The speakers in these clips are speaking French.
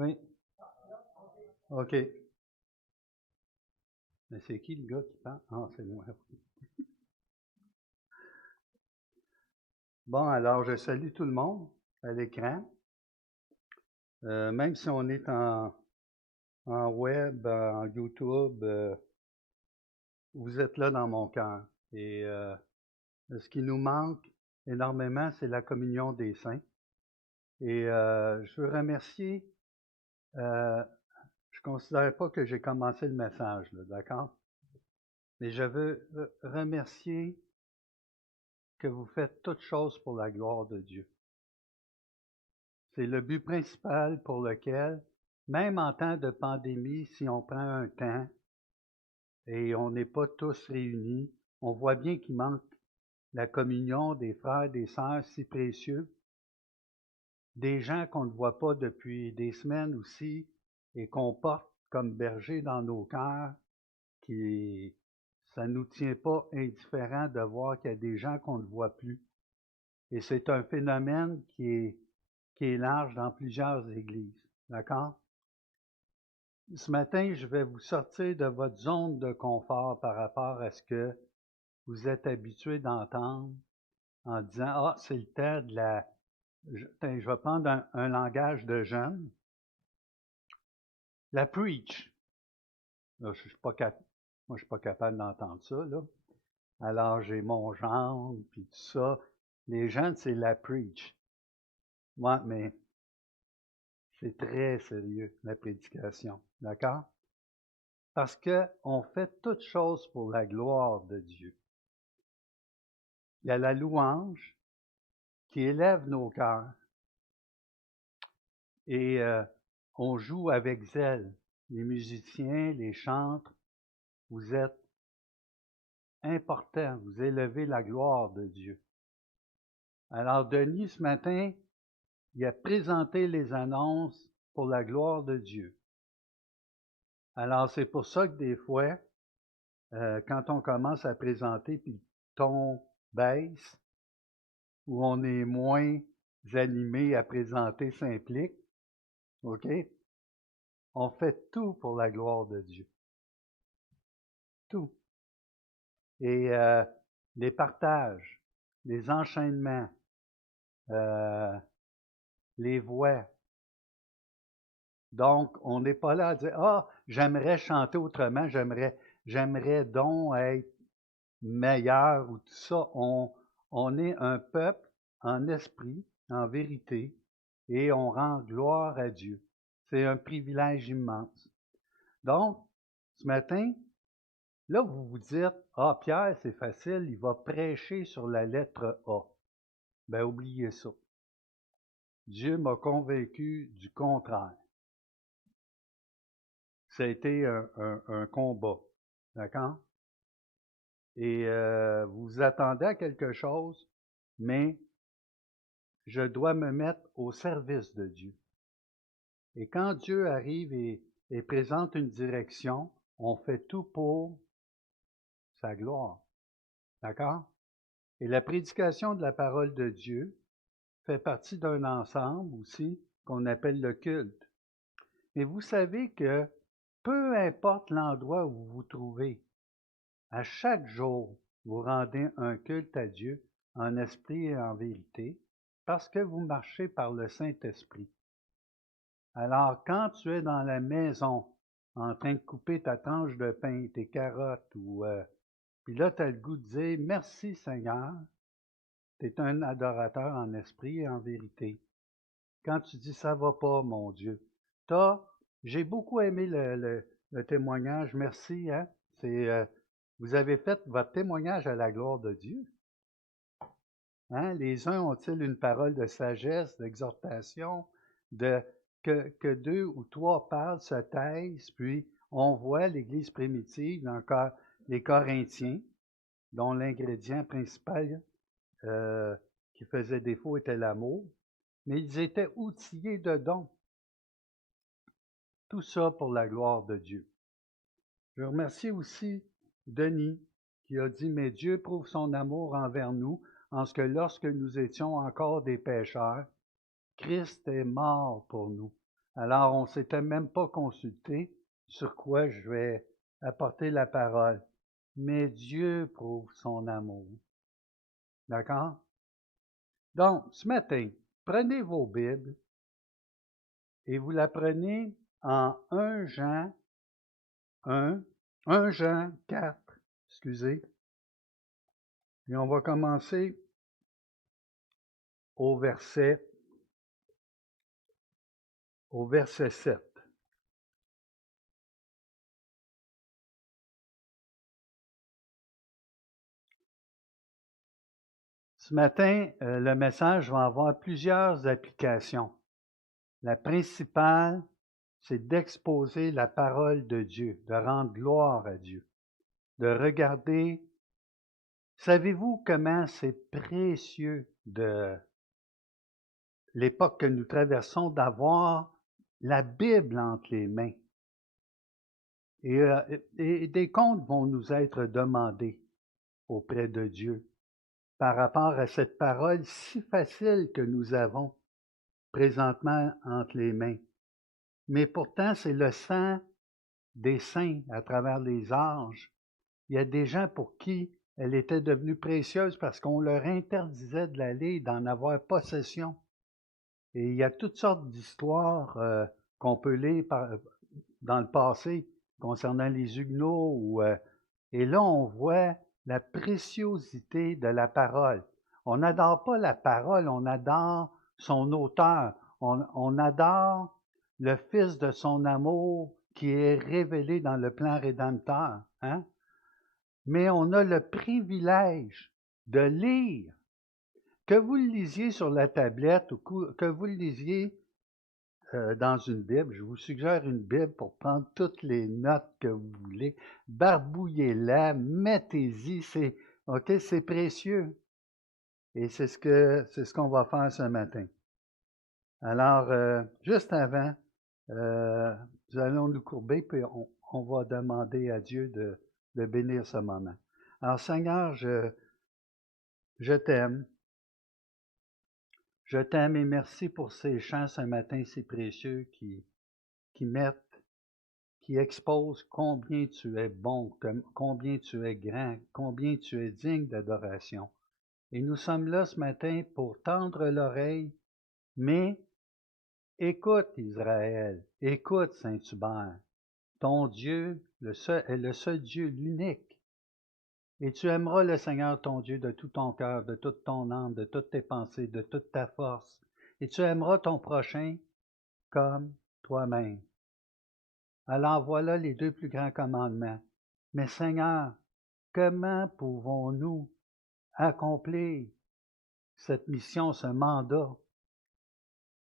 Oui, OK. Mais c'est qui le gars qui parle? Ah, c'est moi. Bon, alors je salue tout le monde à l'écran. Même si on est en web, en YouTube, vous êtes là dans mon cœur. Et ce qui nous manque énormément, c'est la communion des saints. Et je veux remercier, euh, je ne considère pas que j'ai commencé le message, là, d'accord? Mais je veux remercier que vous faites toutes choses pour la gloire de Dieu. C'est le but principal pour lequel, même en temps de pandémie, si on prend un temps et on n'est pas tous réunis, on voit bien qu'il manque la communion des frères, des sœurs si précieux, des gens qu'on ne voit pas depuis des semaines aussi et qu'on porte comme berger dans nos cœurs, qui ça ne nous tient pas indifférent de voir qu'il y a des gens qu'on ne voit plus. Et c'est un phénomène qui est large dans plusieurs églises. D'accord? Ce matin, je vais vous sortir de votre zone de confort par rapport à ce que vous êtes habitué d'entendre en disant ah, c'est le temps de la. Je vais prendre un langage de jeunes. La preach. Là, je suis pas moi, je suis pas capable d'entendre ça, là. Alors, j'ai mon genre, puis tout ça. Les jeunes, c'est la preach. Moi, mais c'est très sérieux, la prédication. D'accord? Parce qu'on fait toutes choses pour la gloire de Dieu. Il y a la louange qui élève nos cœurs et on joue avec zèle. Les musiciens, les chantres, vous êtes importants, vous élevez la gloire de Dieu. Alors Denis, ce matin, il a présenté les annonces pour la gloire de Dieu. Alors c'est pour ça que des fois, quand on commence à présenter, puis le ton baisse, où on est moins animé à présenter s'implique, OK? On fait tout pour la gloire de Dieu. Tout. Et les partages, les enchaînements, les voix. Donc, on n'est pas là à dire ah, j'aimerais chanter autrement, j'aimerais donc être meilleur ou tout ça. On est un peuple en esprit, en vérité, et on rend gloire à Dieu. C'est un privilège immense. Donc, ce matin, là, vous vous dites, ah, Pierre, c'est facile, il va prêcher sur la lettre A. Ben, oubliez ça. Dieu m'a convaincu du contraire. Ça a été un combat. D'accord? Et vous vous attendez à quelque chose, mais je dois me mettre au service de Dieu. Et quand Dieu arrive et présente une direction, on fait tout pour sa gloire. D'accord? Et la prédication de la parole de Dieu fait partie d'un ensemble aussi qu'on appelle le culte. Et vous savez que peu importe l'endroit où vous vous trouvez, à chaque jour, vous rendez un culte à Dieu en esprit et en vérité parce que vous marchez par le Saint-Esprit. Alors, quand tu es dans la maison en train de couper ta tranche de pain, tes carottes, puis là, tu as le goût de dire merci Seigneur, tu es un adorateur en esprit et en vérité. Quand tu dis ça va pas, mon Dieu, j'ai beaucoup aimé le témoignage, merci, hein? Vous avez fait votre témoignage à la gloire de Dieu. Hein? Les uns ont-ils une parole de sagesse, d'exhortation, que deux ou trois parlent, se taisent, puis on voit l'Église primitive, encore les Corinthiens, dont l'ingrédient principal qui faisait défaut était l'amour, mais ils étaient outillés de dons. Tout ça pour la gloire de Dieu. Je remercie aussi Denis qui a dit, mais Dieu prouve son amour envers nous en ce que lorsque nous étions encore des pécheurs, Christ est mort pour nous. Alors, on ne s'était même pas consulté sur quoi je vais apporter la parole. Mais Dieu prouve son amour. D'accord? Donc, ce matin, prenez vos Bibles et vous la prenez en 1 Jean 4, excusez. Et on va commencer au verset 7. Ce matin, le message va avoir plusieurs applications. La principale, c'est d'exposer la parole de Dieu, de rendre gloire à Dieu, de regarder. Savez-vous comment c'est précieux de l'époque que nous traversons d'avoir la Bible entre les mains? Et des comptes vont nous être demandés auprès de Dieu par rapport à cette parole si facile que nous avons présentement entre les mains. Mais pourtant, c'est le sang des saints à travers les âges. Il y a des gens pour qui elle était devenue précieuse parce qu'on leur interdisait de la lire, d'en avoir possession. Et il y a toutes sortes d'histoires qu'on peut lire dans le passé concernant les Huguenots. Et là, on voit la préciosité de la parole. On n'adore pas la parole, on adore son auteur. On adore le Fils de son amour qui est révélé dans le plan rédempteur. Hein? Mais on a le privilège de lire. Que vous le lisiez sur la tablette ou que vous le lisiez dans une Bible, je vous suggère une Bible pour prendre toutes les notes que vous voulez. Barbouillez-la, mettez-y, c'est précieux. Et c'est ce qu'on va faire ce matin. Alors, juste avant, nous allons nous courber, puis on va demander à Dieu de bénir ce moment. Alors, Seigneur, je t'aime. Je t'aime et merci pour ces chants ce matin si précieux qui exposent combien tu es bon, combien tu es grand, combien tu es digne d'adoration. Et nous sommes là ce matin pour tendre l'oreille, mais écoute Israël, écoute Saint-Hubert, ton Dieu est le seul Dieu, l'unique. Et tu aimeras le Seigneur ton Dieu de tout ton cœur, de toute ton âme, de toutes tes pensées, de toute ta force. Et tu aimeras ton prochain comme toi-même. Alors voilà les 2 plus grands commandements. Mais Seigneur, comment pouvons-nous accomplir cette mission, ce mandat?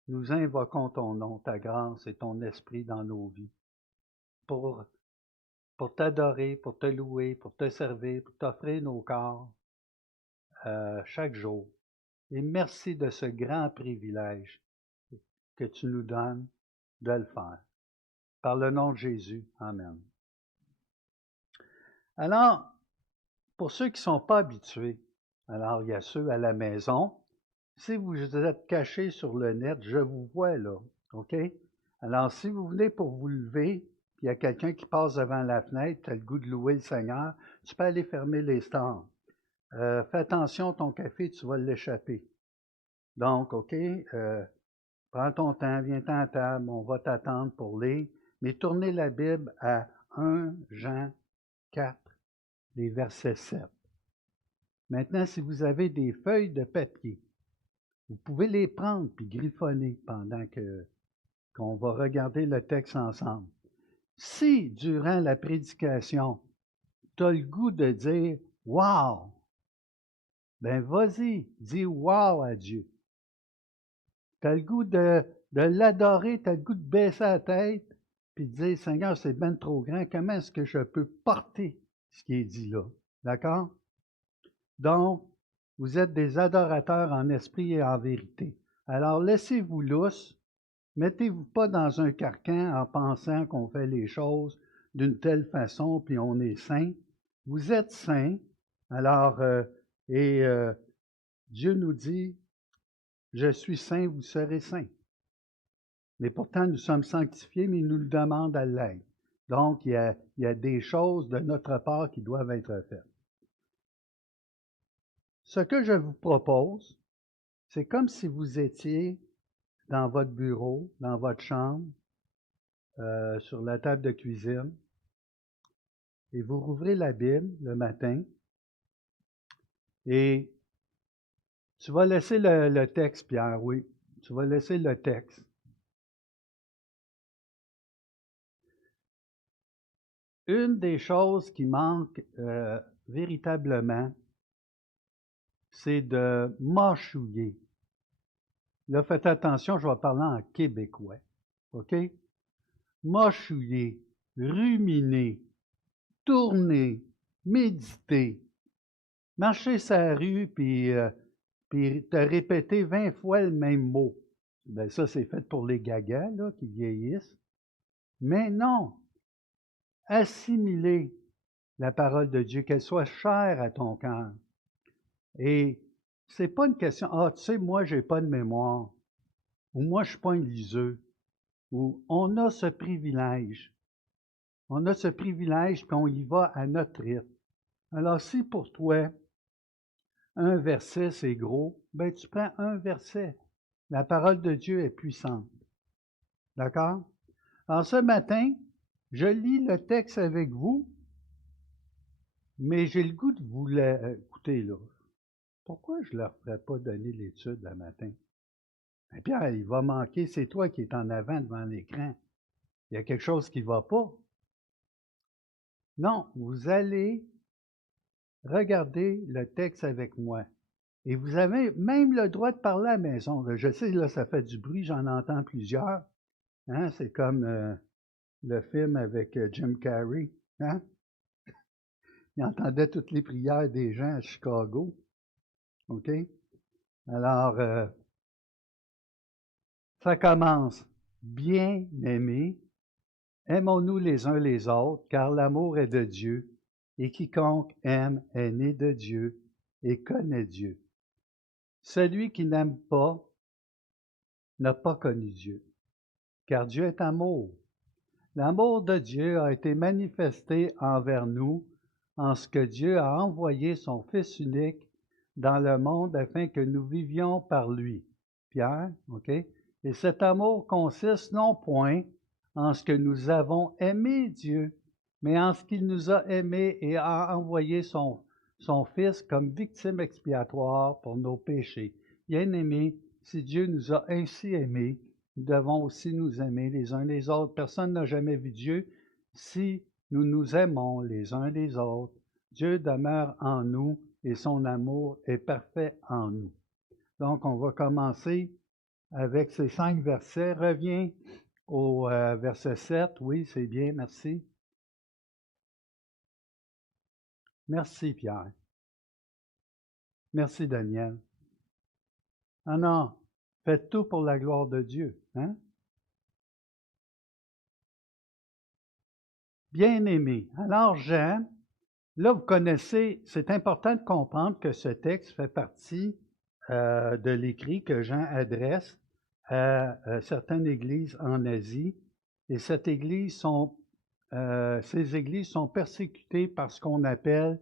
Nous invoquons ton nom, ta grâce et ton esprit dans nos vies pour t'adorer, pour te louer, pour te servir, pour t'offrir nos corps chaque jour. Et merci de ce grand privilège que tu nous donnes de le faire. Par le nom de Jésus, amen. Alors, pour ceux qui ne sont pas habitués, alors il y a ceux à la maison. Si vous êtes cachés sur le net, je vous vois là, OK? Alors, si vous venez pour vous lever, puis il y a quelqu'un qui passe devant la fenêtre, tu as le goût de louer le Seigneur, tu peux aller fermer les stores. Fais attention, ton café, tu vas l'échapper. Donc, OK, prends ton temps, viens-t'en à table, on va t'attendre pour lire, mais tournez la Bible à 1 Jean 4, les versets 7. Maintenant, si vous avez des feuilles de papier, vous pouvez les prendre puis griffonner pendant qu'on va regarder le texte ensemble. Si, durant la prédication, tu as le goût de dire « Wow », ben vas-y, dis « Wow » à Dieu. Tu as le goût de l'adorer, tu as le goût de baisser la tête puis de dire « Seigneur, c'est bien trop grand, comment est-ce que je peux porter ce qui est dit là? » D'accord? Donc, vous êtes des adorateurs en esprit et en vérité. Alors, laissez-vous lousse. Mettez-vous pas dans un carcan en pensant qu'on fait les choses d'une telle façon, puis on est saint. Vous êtes saint. Alors, Dieu nous dit, je suis saint, vous serez saint. Mais pourtant, nous sommes sanctifiés, mais il nous le demande à l'être. Donc, il y a des choses de notre part qui doivent être faites. Ce que je vous propose, c'est comme si vous étiez dans votre bureau, dans votre chambre, sur la table de cuisine, et vous rouvrez la Bible le matin, et tu vas laisser le texte, Pierre, oui, tu vas laisser le texte. Une des choses qui manque véritablement, c'est de mâchouiller. Là, faites attention, je vais parler en québécois. OK? Mâchouiller, ruminer, tourner, méditer, marcher sa rue, puis te répéter 20 fois le même mot. Bien, ça, c'est fait pour les gagas, là, qui vieillissent. Mais non, assimiler la parole de Dieu, qu'elle soit chère à ton cœur. Et c'est pas une question, ah, tu sais, moi, j'ai pas de mémoire, ou moi, je suis pas un liseux, ou on a ce privilège. On a ce privilège, puis on y va à notre rythme. Alors, si pour toi, un verset, c'est gros, ben tu prends un verset. La parole de Dieu est puissante. D'accord? Alors, ce matin, je lis le texte avec vous, mais j'ai le goût de vous l'écouter, là. Pourquoi je ne leur ferais pas donner l'étude le matin? Et Pierre, il va manquer, c'est toi qui es en avant devant l'écran. Il y a quelque chose qui ne va pas. Non, vous allez regarder le texte avec moi. Et vous avez même le droit de parler à la maison. Je sais, là, ça fait du bruit, j'en entends plusieurs. Hein? C'est comme le film avec Jim Carrey. Hein? Il entendait toutes les prières des gens à Chicago. OK? Alors, ça commence. Bien-aimés, aimons-nous les uns les autres, car l'amour est de Dieu, et quiconque aime est né de Dieu et connaît Dieu. Celui qui n'aime pas n'a pas connu Dieu, car Dieu est amour. L'amour de Dieu a été manifesté envers nous en ce que Dieu a envoyé son Fils unique dans le monde afin que nous vivions par lui. Pierre, OK? Et cet amour consiste non point en ce que nous avons aimé Dieu, mais en ce qu'il nous a aimés et a envoyé son Fils comme victime expiatoire pour nos péchés. Bien-aimés, si Dieu nous a ainsi aimés, nous devons aussi nous aimer les uns les autres. Personne n'a jamais vu Dieu. Si nous nous aimons les uns les autres, Dieu demeure en nous et son amour est parfait en nous. Donc, on va commencer avec ces 5 versets. Reviens au verset 7. Oui, c'est bien, merci. Merci, Pierre. Merci, Daniel. Ah non, faites tout pour la gloire de Dieu. Hein? Bien-aimé. Alors, Jean, là, vous connaissez, c'est important de comprendre que ce texte fait partie de l'écrit que Jean adresse à certaines églises en Asie. Et ces églises sont persécutées par ce qu'on appelle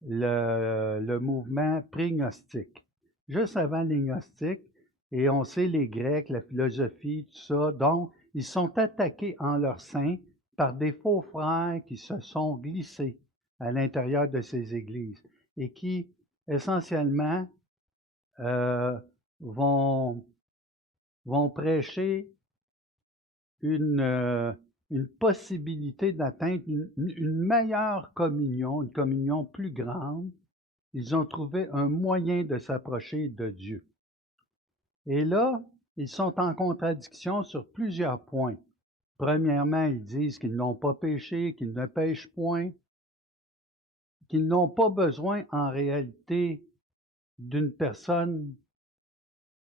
le mouvement pré-gnostique. Juste avant les gnostiques, et on sait les Grecs, la philosophie, tout ça, donc ils sont attaqués en leur sein par des faux frères qui se sont glissés à l'intérieur de ces églises et qui, essentiellement, vont prêcher une possibilité d'atteindre une meilleure communion, une communion plus grande. Ils ont trouvé un moyen de s'approcher de Dieu. Et là, ils sont en contradiction sur plusieurs points. Premièrement, ils disent qu'ils n'ont pas péché, qu'ils ne pêchent point, qu'ils n'ont pas besoin en réalité d'une personne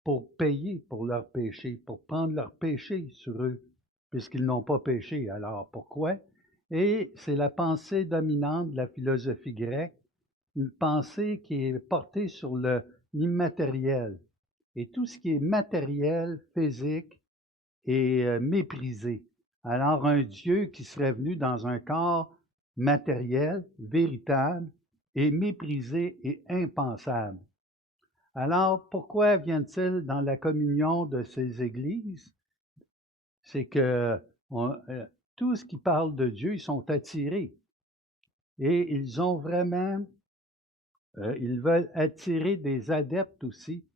pour payer pour leur péché, pour prendre leur péché sur eux, puisqu'ils n'ont pas péché. Alors pourquoi? Et c'est la pensée dominante de la philosophie grecque, une pensée qui est portée sur l'immatériel. et tout ce qui est matériel, physique, est méprisé. Alors un Dieu qui serait venu dans un corps matériel, véritable, est méprisé et impensable. Alors, pourquoi viennent-ils dans la communion de ces églises? C'est que tout ce qui parle de Dieu, ils sont attirés. Et ils ont vraiment, ils veulent attirer des adeptes aussi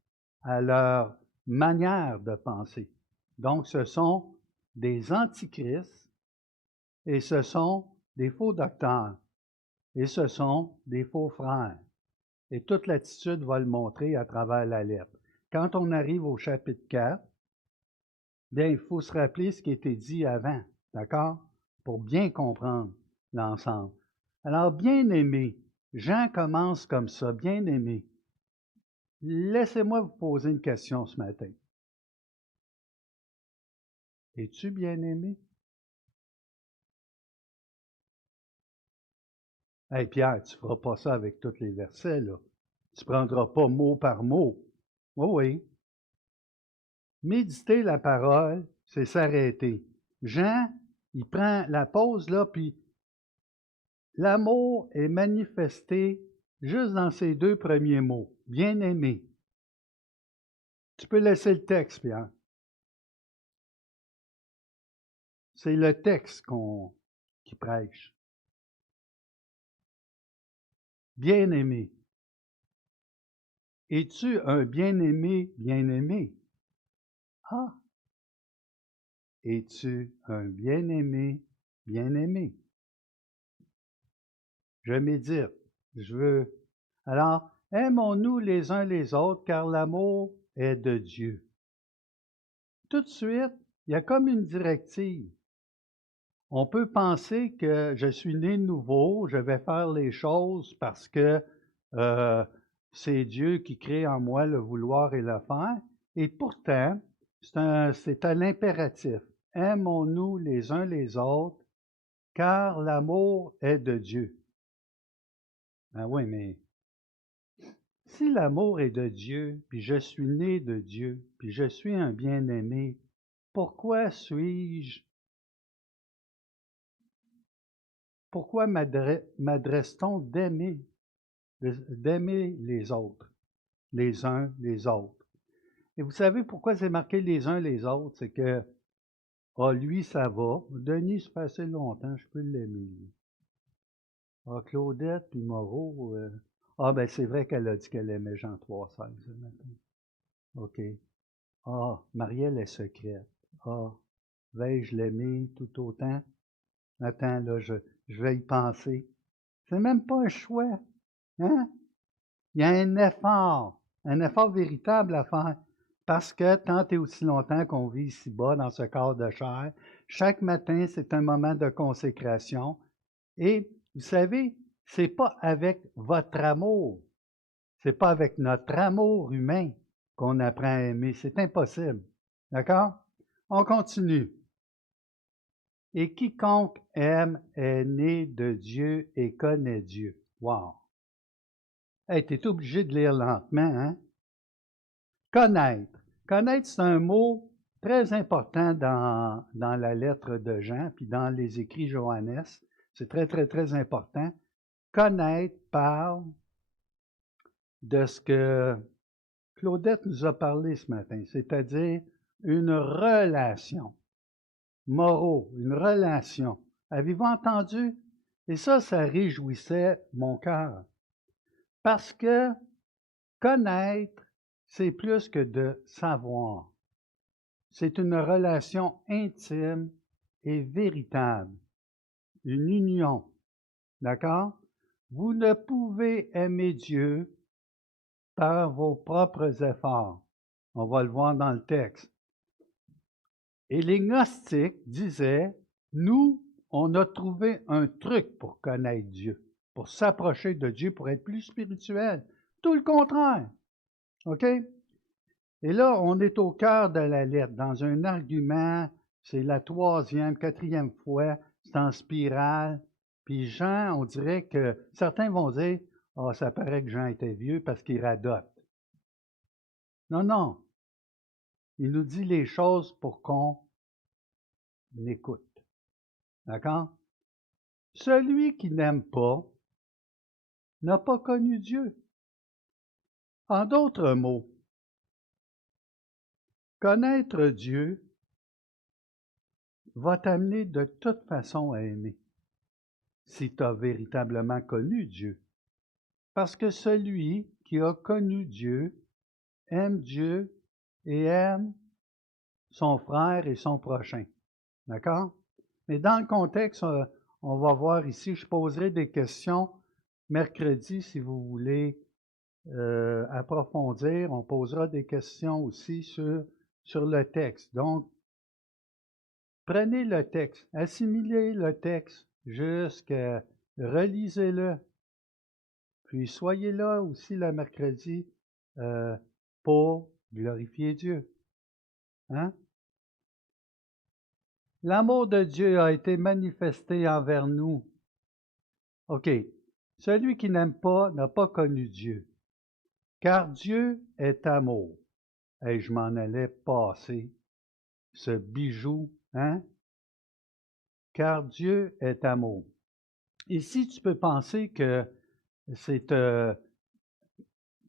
à leur manière de penser. Donc, ce sont des antichrists et ce sont des faux docteurs et ce sont des faux frères. Et toute l'attitude va le montrer à travers la lettre. Quand on arrive au chapitre 4, bien, il faut se rappeler ce qui a été dit avant, d'accord? Pour bien comprendre l'ensemble. Alors, bien-aimé, Jean commence comme ça, bien-aimé. Laissez-moi vous poser une question ce matin. Es-tu bien-aimé? Hey Pierre, tu ne feras pas ça avec tous les versets, là. Tu ne prendras pas mot par mot. Oui, oui. Méditer la parole, c'est s'arrêter. Jean, il prend la pause là, puis l'amour est manifesté juste dans ces deux premiers mots. Bien-aimé. Tu peux laisser le texte, Pierre. C'est le texte qui prêche. Bien-aimé. Es-tu un bien-aimé, bien-aimé? Ah! Es-tu un bien-aimé, bien-aimé? Je médite. Je veux. Alors, aimons-nous les uns les autres, car l'amour est de Dieu. Tout de suite, il y a comme une directive. On peut penser que je suis né de nouveau, je vais faire les choses parce que c'est Dieu qui crée en moi le vouloir et le faire. Et pourtant, c'est à l'impératif. Aimons-nous les uns les autres, car l'amour est de Dieu. Ah oui, mais si l'amour est de Dieu, puis je suis né de Dieu, puis je suis un bien-aimé, pourquoi m'adresse-t-on d'aimer les autres, les uns les autres? Et vous savez pourquoi c'est marqué les uns les autres? C'est que, lui, ça va. Denis, ça fait assez longtemps, je peux l'aimer, lui. Claudette puis Moreau, ben c'est vrai qu'elle a dit qu'elle aimait Jean 3,16 ce matin. OK. Marielle est secrète. Vais-je l'aimer tout autant? Attends, là, je vais y penser. C'est même pas un choix. Hein? Il y a un effort véritable à faire. Parce que tant et aussi longtemps qu'on vit ici-bas dans ce corps de chair, chaque matin, c'est un moment de consécration. Et vous savez, c'est pas avec votre amour, c'est pas avec notre amour humain qu'on apprend à aimer. C'est impossible. D'accord? On continue. Et quiconque aime est né de Dieu et connaît Dieu. Wow! Hey, tu es obligé de lire lentement, hein? Connaître. Connaître, c'est un mot très important dans la lettre de Jean, puis dans les écrits Johannes. C'est très, très, très important. Connaître parle de ce que Claudette nous a parlé ce matin, c'est-à-dire une relation. Moreau, une relation. Avez-vous entendu? Et ça réjouissait mon cœur. Parce que connaître, c'est plus que de savoir. C'est une relation intime et véritable. Une union. D'accord? Vous ne pouvez aimer Dieu par vos propres efforts. On va le voir dans le texte. Et les gnostiques disaient, nous, on a trouvé un truc pour connaître Dieu, pour s'approcher de Dieu, pour être plus spirituel. Tout le contraire. OK? Et là, on est au cœur de la lettre, dans un argument, c'est la troisième, quatrième fois, c'est en spirale. Puis Jean, on dirait que certains vont dire, ça paraît que Jean était vieux parce qu'il radote. Non, non, Il nous dit les choses pour qu'on écoute. D'accord? Celui qui n'aime pas n'a pas connu Dieu. En d'autres mots, connaître Dieu va t'amener de toute façon à aimer, si tu as véritablement connu Dieu. Parce que celui qui a connu Dieu aime Dieu et aime son frère et son prochain. D'accord? Mais dans le contexte, on va voir ici, je poserai des questions mercredi si vous voulez approfondir. On posera des questions aussi sur le texte. Donc, prenez le texte, assimilez le texte jusqu'à relisez-le. Puis soyez là aussi le mercredi pour glorifier Dieu. Hein? L'amour de Dieu a été manifesté envers nous. OK. Celui qui n'aime pas n'a pas connu Dieu. Car Dieu est amour. Et je m'en allais passer ce bijou, hein? Car Dieu est amour. Ici, tu peux penser que c'est...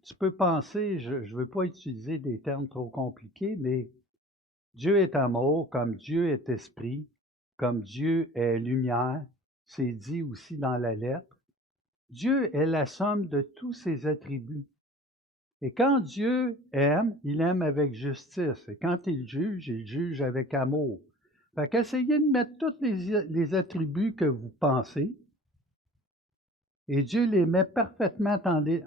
tu peux penser, je ne veux pas utiliser des termes trop compliqués, mais Dieu est amour, comme Dieu est esprit, comme Dieu est lumière, c'est dit aussi dans la lettre. Dieu est la somme de tous ses attributs. Et quand Dieu aime, il aime avec justice. Et quand il juge avec amour. Fait qu'essayez de mettre tous les attributs que vous pensez, et Dieu les met parfaitement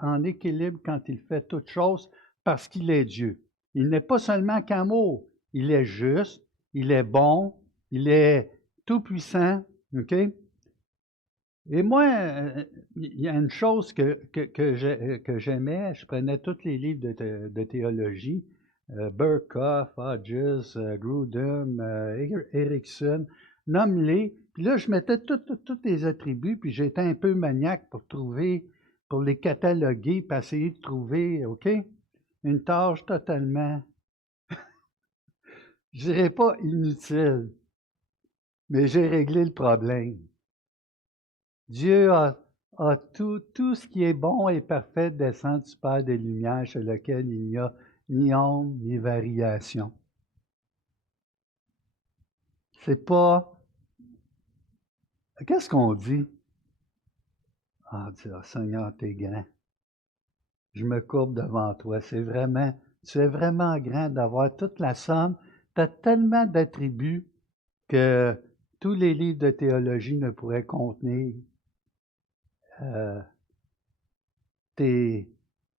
en équilibre quand il fait toutes choses parce qu'il est Dieu. Il n'est pas seulement qu'amour, il est juste, il est bon, il est tout-puissant, OK? Et moi, il y a une chose que j'aimais, je prenais tous les livres de théologie, Berkhoff, Hodges, Grudem, Erickson, nomme-les, puis là, je mettais tous les attributs, puis j'étais un peu maniaque pour les cataloguer, puis essayer de trouver, OK, une tâche totalement, je dirais pas inutile, mais j'ai réglé le problème. Dieu a tout ce qui est bon et parfait descend du Père des Lumières, chez lequel il n'y a ni ombre ni variation. C'est pas... Qu'est-ce qu'on dit? Ah, Seigneur, t'es grand. Je me courbe devant toi. Tu es vraiment grand d'avoir toute la somme. Tu as tellement d'attributs que tous les livres de théologie ne pourraient contenir.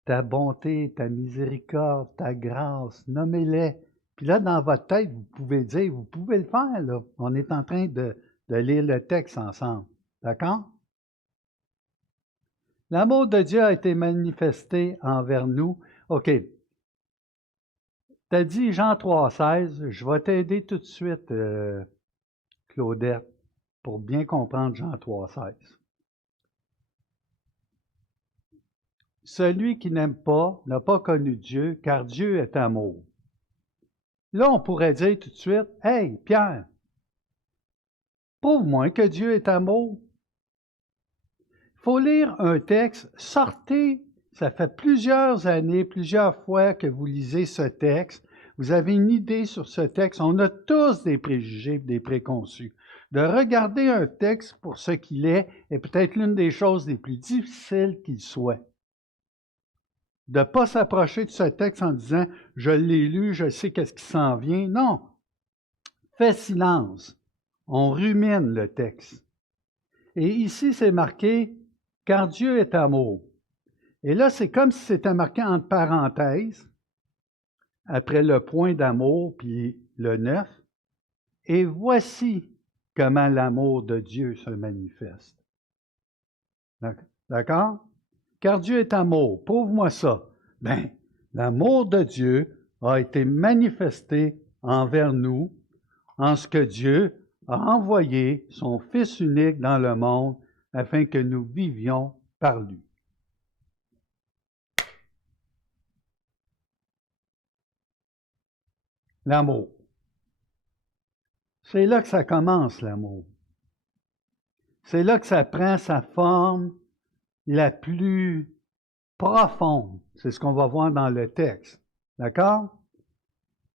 Ta bonté, ta miséricorde, ta grâce, nommez-les. Puis là, dans votre tête, vous pouvez dire, vous pouvez le faire, là. On est en train de lire le texte ensemble. D'accord? L'amour de Dieu a été manifesté envers nous. OK. Tu as dit Jean 3,16. Je vais t'aider tout de suite, Claudette, pour bien comprendre Jean 3,16. Celui qui n'aime pas n'a pas connu Dieu, car Dieu est amour. Là, on pourrait dire tout de suite, « Hey, Pierre, prouve-moi que Dieu est amour. » Il faut lire un texte, sortez, ça fait plusieurs années, plusieurs fois que vous lisez ce texte, vous avez une idée sur ce texte, on a tous des préjugés, des préconçus. De regarder un texte pour ce qu'il est peut-être l'une des choses les plus difficiles qu'il soit. De ne pas s'approcher de ce texte en disant « je l'ai lu, je sais qu'est-ce qui s'en vient ». Non, fais silence. On rumine le texte. Et ici, c'est marqué « car Dieu est amour ». Et là, c'est comme si c'était marqué entre parenthèses, après le point d'amour, puis le 9. Et voici comment l'amour de Dieu se manifeste. D'accord? Car Dieu est amour. Prouve-moi ça. Bien, l'amour de Dieu a été manifesté envers nous en ce que Dieu a envoyé son Fils unique dans le monde afin que nous vivions par lui. L'amour. C'est là que ça commence, l'amour. C'est là que ça prend sa forme la plus profonde. C'est ce qu'on va voir dans le texte. D'accord?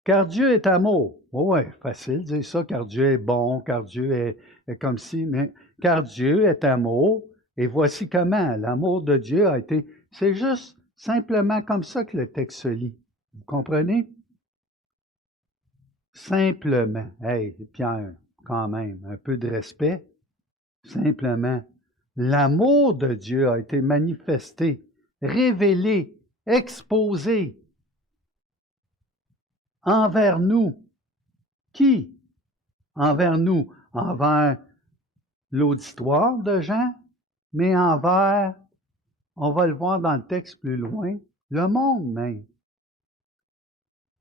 Car Dieu est amour. Oui, facile de dire ça, car Dieu est bon, car Dieu est comme si, mais car Dieu est amour, et voici comment l'amour de Dieu a été. C'est juste simplement comme ça que le texte se lit. Vous comprenez? Simplement. Hey, Pierre, quand même, un peu de respect. Simplement. L'amour de Dieu a été manifesté, révélé, exposé envers nous. Qui? Envers nous. Envers l'auditoire de Jean, mais envers, on va le voir dans le texte plus loin, le monde même.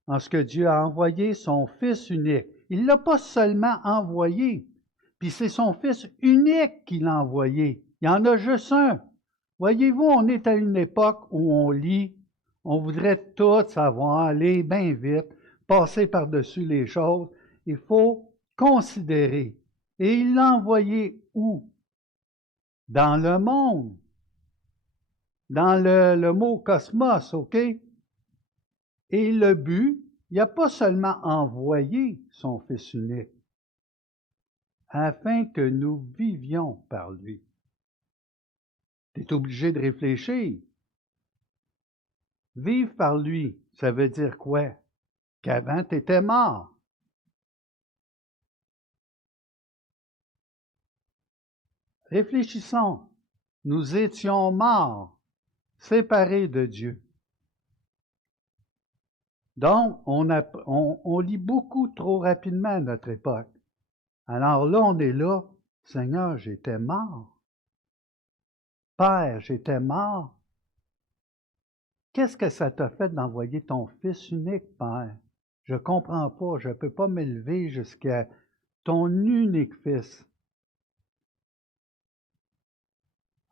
En ce que Dieu a envoyé son Fils unique. Il ne l'a pas seulement envoyé, puis c'est son Fils unique qu'il a envoyé. Il y en a juste un. Voyez-vous, on est à une époque où on lit, on voudrait tout savoir, aller bien vite, passer par-dessus les choses. Il faut considérer. Et il l'a envoyé où? Dans le monde. Dans le mot cosmos, OK? Et le but, il n'a pas seulement envoyé son Fils unique, afin que nous vivions par lui. Tu es obligé de réfléchir. Vivre par lui, ça veut dire quoi? Qu'avant, tu étais mort. Réfléchissons. Nous étions morts, séparés de Dieu. Donc, on lit beaucoup trop rapidement à notre époque. Alors là, on est là. Seigneur, j'étais mort. Père, j'étais mort. Qu'est-ce que ça t'a fait d'envoyer ton Fils unique, Père? Je ne comprends pas. Je ne peux pas m'élever jusqu'à ton unique Fils.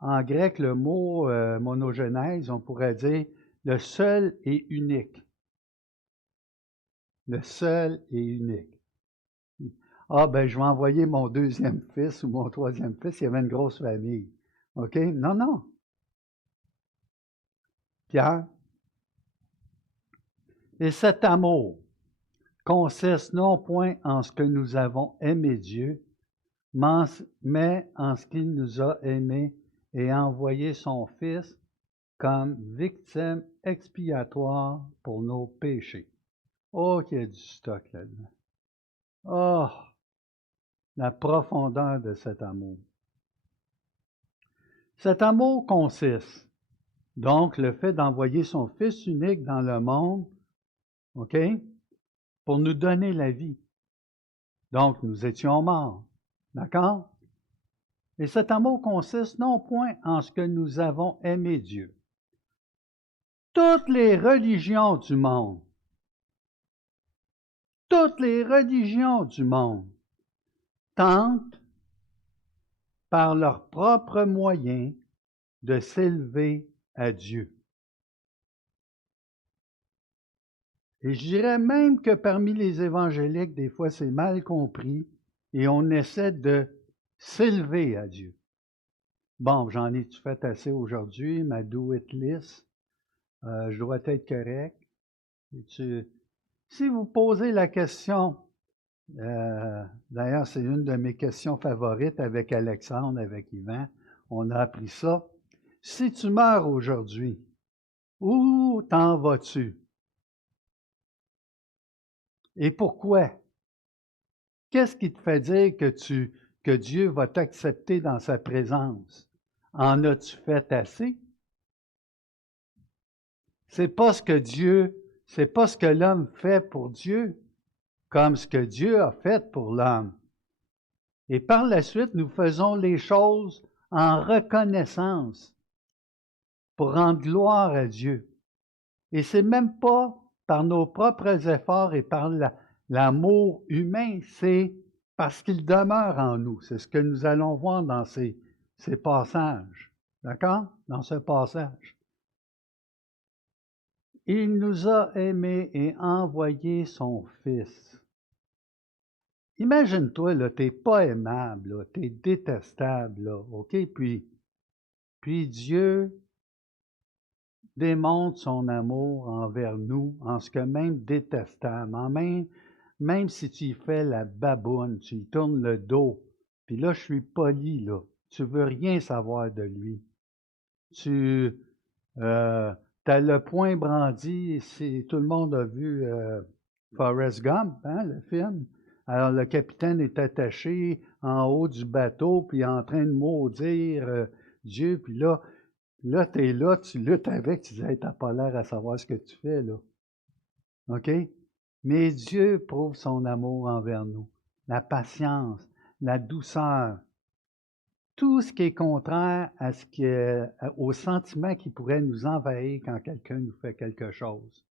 En grec, le mot monogénèse, on pourrait dire le seul et unique. Le seul et unique. Ah, ben, je vais envoyer mon deuxième fils ou mon troisième fils, il y avait une grosse famille. OK? Non, non. Pierre. Et cet amour consiste non point en ce que nous avons aimé Dieu, mais en ce qu'il nous a aimés et a envoyé son Fils comme victime expiatoire pour nos péchés. Oh, qu'il y a du stock là-dedans. Oh, la profondeur de cet amour. Cet amour consiste, donc, le fait d'envoyer son Fils unique dans le monde, OK, pour nous donner la vie. Donc, nous étions morts. D'accord? Et cet amour consiste non point en ce que nous avons aimé Dieu. Toutes les religions du monde tentent, par leurs propres moyens, de s'élever à Dieu. Et je dirais même que parmi les évangéliques, des fois, c'est mal compris et on essaie de s'élever à Dieu. Bon, j'en ai-tu fait assez aujourd'hui, ma do-it list? Je dois être correct. Si vous posez la question, d'ailleurs, c'est une de mes questions favorites avec Alexandre, avec Yvan, on a appris ça. Si tu meurs aujourd'hui, où t'en vas-tu? Et pourquoi? Qu'est-ce qui te fait dire que Dieu va t'accepter dans sa présence? En as-tu fait assez? C'est pas ce que l'homme fait pour Dieu, comme ce que Dieu a fait pour l'homme. Et par la suite, nous faisons les choses en reconnaissance pour rendre gloire à Dieu. Et c'est même pas par nos propres efforts et par l'amour humain, c'est parce qu'il demeure en nous. C'est ce que nous allons voir dans ces passages. D'accord? Dans ce passage. Il nous a aimés et envoyé son Fils. Imagine-toi, là, t'es pas aimable, là, t'es détestable, là, OK? Puis Dieu démontre son amour envers nous en ce que même détestable, même si tu y fais la baboune, tu lui tournes le dos, puis là, je suis poli, là, tu veux rien savoir de lui. Tu as le poing brandi, tout le monde a vu Forrest Gump, hein, le film. Alors, le capitaine est attaché en haut du bateau, puis en train de maudire Dieu, puis là, tu es là, tu luttes avec, tu dis, hey, t'as pas l'air à savoir ce que tu fais, là. OK? Mais Dieu prouve son amour envers nous, la patience, la douceur, tout ce qui est contraire à au sentiment qui pourrait nous envahir quand quelqu'un nous fait quelque chose.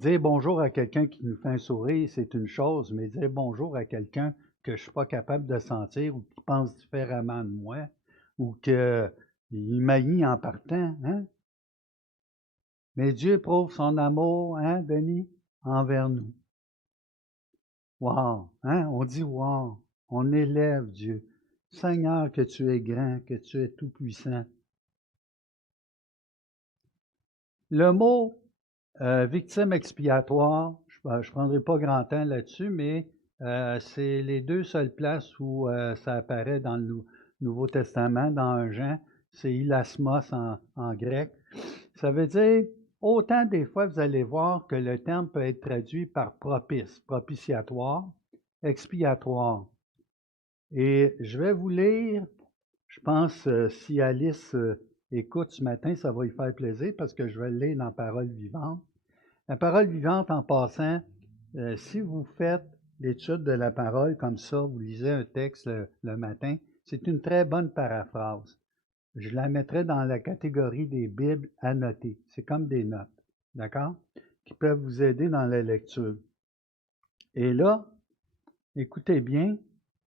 Dire bonjour à quelqu'un qui nous fait un sourire, c'est une chose, mais dire bonjour à quelqu'un que je ne suis pas capable de sentir ou qui pense différemment de moi ou qu'il m'haït en partant, hein? Mais Dieu prouve son amour, hein, Denis, envers nous. Wow, hein? On dit wow, on élève Dieu. Seigneur, que tu es grand, que tu es tout-puissant. Le mot victime expiatoire, je ne prendrai pas grand temps là-dessus, mais c'est les deux seules places où ça apparaît dans le Nouveau Testament, dans un Jean. C'est hilasmos en grec. Ça veut dire, autant des fois, vous allez voir que le terme peut être traduit par propice, propitiatoire, expiatoire. Et je vais vous lire, je pense, si Alice écoute ce matin, ça va lui faire plaisir parce que je vais le lire dans Parole vivante. La parole vivante, en passant, si vous faites l'étude de la parole comme ça, vous lisez un texte le matin, c'est une très bonne paraphrase. Je la mettrai dans la catégorie des Bibles annotées. C'est comme des notes, d'accord? Qui peuvent vous aider dans la lecture. Et là, écoutez bien,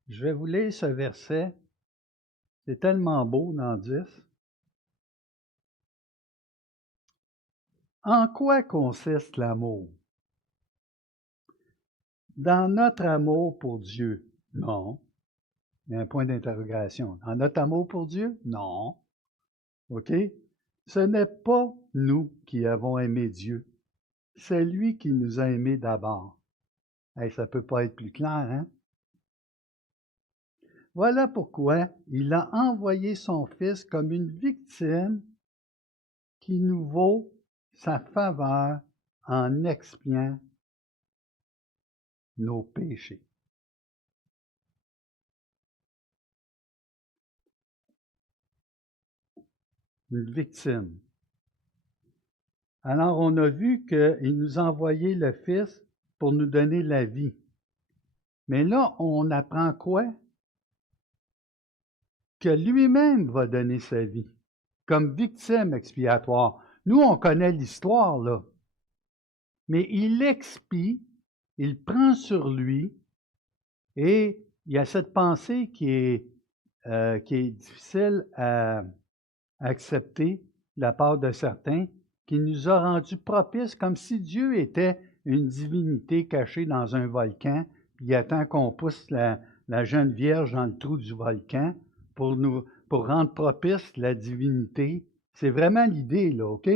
je vais vous lire ce verset. C'est tellement beau dans 10. En quoi consiste l'amour? Dans notre amour pour Dieu? Non. Il y a un point d'interrogation. Dans notre amour pour Dieu? Non. OK? Ce n'est pas nous qui avons aimé Dieu. C'est lui qui nous a aimés d'abord. Hey, ça ne peut pas être plus clair, hein? Voilà pourquoi il a envoyé son Fils comme une victime qui nous vaut sa faveur en expiant nos péchés. Une victime. Alors, on a vu qu'il nous a envoyé le Fils pour nous donner la vie. Mais là, on apprend quoi? Que lui-même va donner sa vie comme victime expiatoire. Nous, on connaît l'histoire, là. Mais il expie, il prend sur lui, et il y a cette pensée qui est difficile à accepter de la part de certains, qui nous a rendus propices comme si Dieu était une divinité cachée dans un volcan, puis il attend qu'on pousse la jeune Vierge dans le trou du volcan pour rendre propice la divinité. C'est vraiment l'idée, là, OK?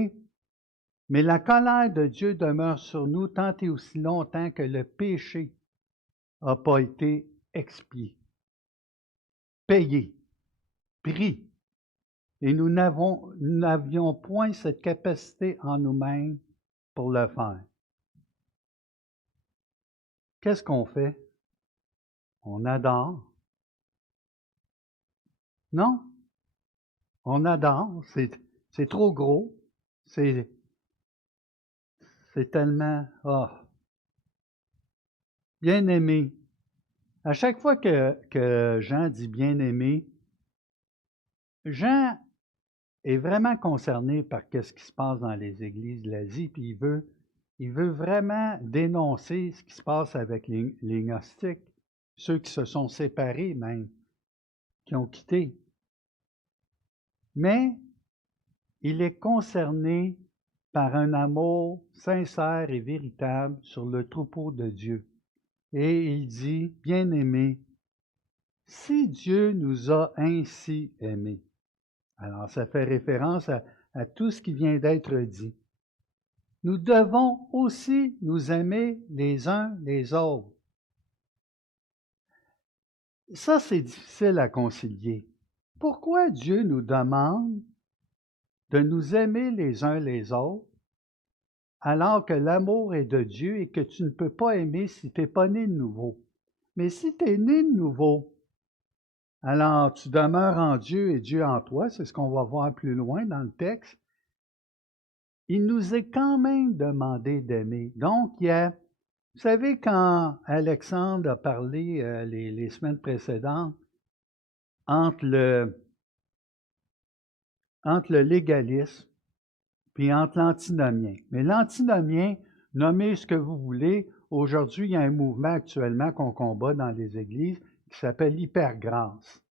Mais la colère de Dieu demeure sur nous tant et aussi longtemps que le péché n'a pas été expié, payé, pris. Et nous n'avions point cette capacité en nous-mêmes pour le faire. Qu'est-ce qu'on fait? On adore. Non? On adore. C'est trop gros. C'est tellement... Bien-aimé. À chaque fois que Jean dit bien-aimé, Jean est vraiment concerné par ce qui se passe dans les églises de l'Asie, puis il veut vraiment dénoncer ce qui se passe avec les gnostiques, ceux qui se sont séparés même, qui ont quitté. Mais il est concerné par un amour sincère et véritable sur le troupeau de Dieu. Et il dit, bien-aimés, si Dieu nous a ainsi aimés. Alors, ça fait référence à tout ce qui vient d'être dit. Nous devons aussi nous aimer les uns les autres. Ça, c'est difficile à concilier. Pourquoi Dieu nous demande de nous aimer les uns les autres, alors que l'amour est de Dieu et que tu ne peux pas aimer si tu n'es pas né de nouveau? Mais si tu es né de nouveau, alors tu demeures en Dieu et Dieu en toi, c'est ce qu'on va voir plus loin dans le texte. Il nous est quand même demandé d'aimer. Donc, vous savez, quand Alexandre a parlé les semaines précédentes entre le légalisme puis entre l'antinomien. Mais l'antinomien, nommez ce que vous voulez, aujourd'hui, il y a un mouvement actuellement qu'on combat dans les églises qui s'appelle l'hypergrâce.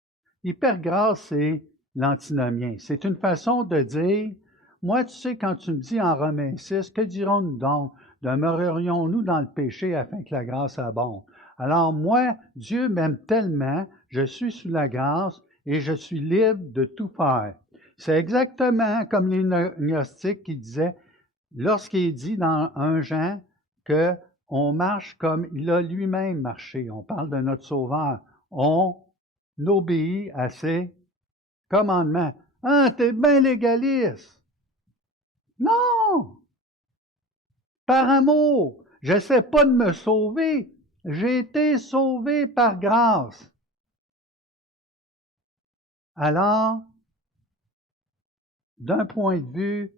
L'hypergrâce, c'est l'antinomien. C'est une façon de dire, moi, tu sais, quand tu me dis en Romains 6, que dirons-nous donc? Demeurerions-nous dans le péché afin que la grâce abonde? Alors moi, Dieu m'aime tellement, je suis sous la grâce et je suis libre de tout faire. C'est exactement comme les gnostiques qui disaient, lorsqu'il dit dans 1 Jean qu'on marche comme il a lui-même marché, on parle de notre Sauveur, on obéit à ses commandements. Ah, t'es bien légaliste. Non! Par amour, je n'essaie pas de me sauver. J'ai été sauvé par grâce. Alors, d'un point de vue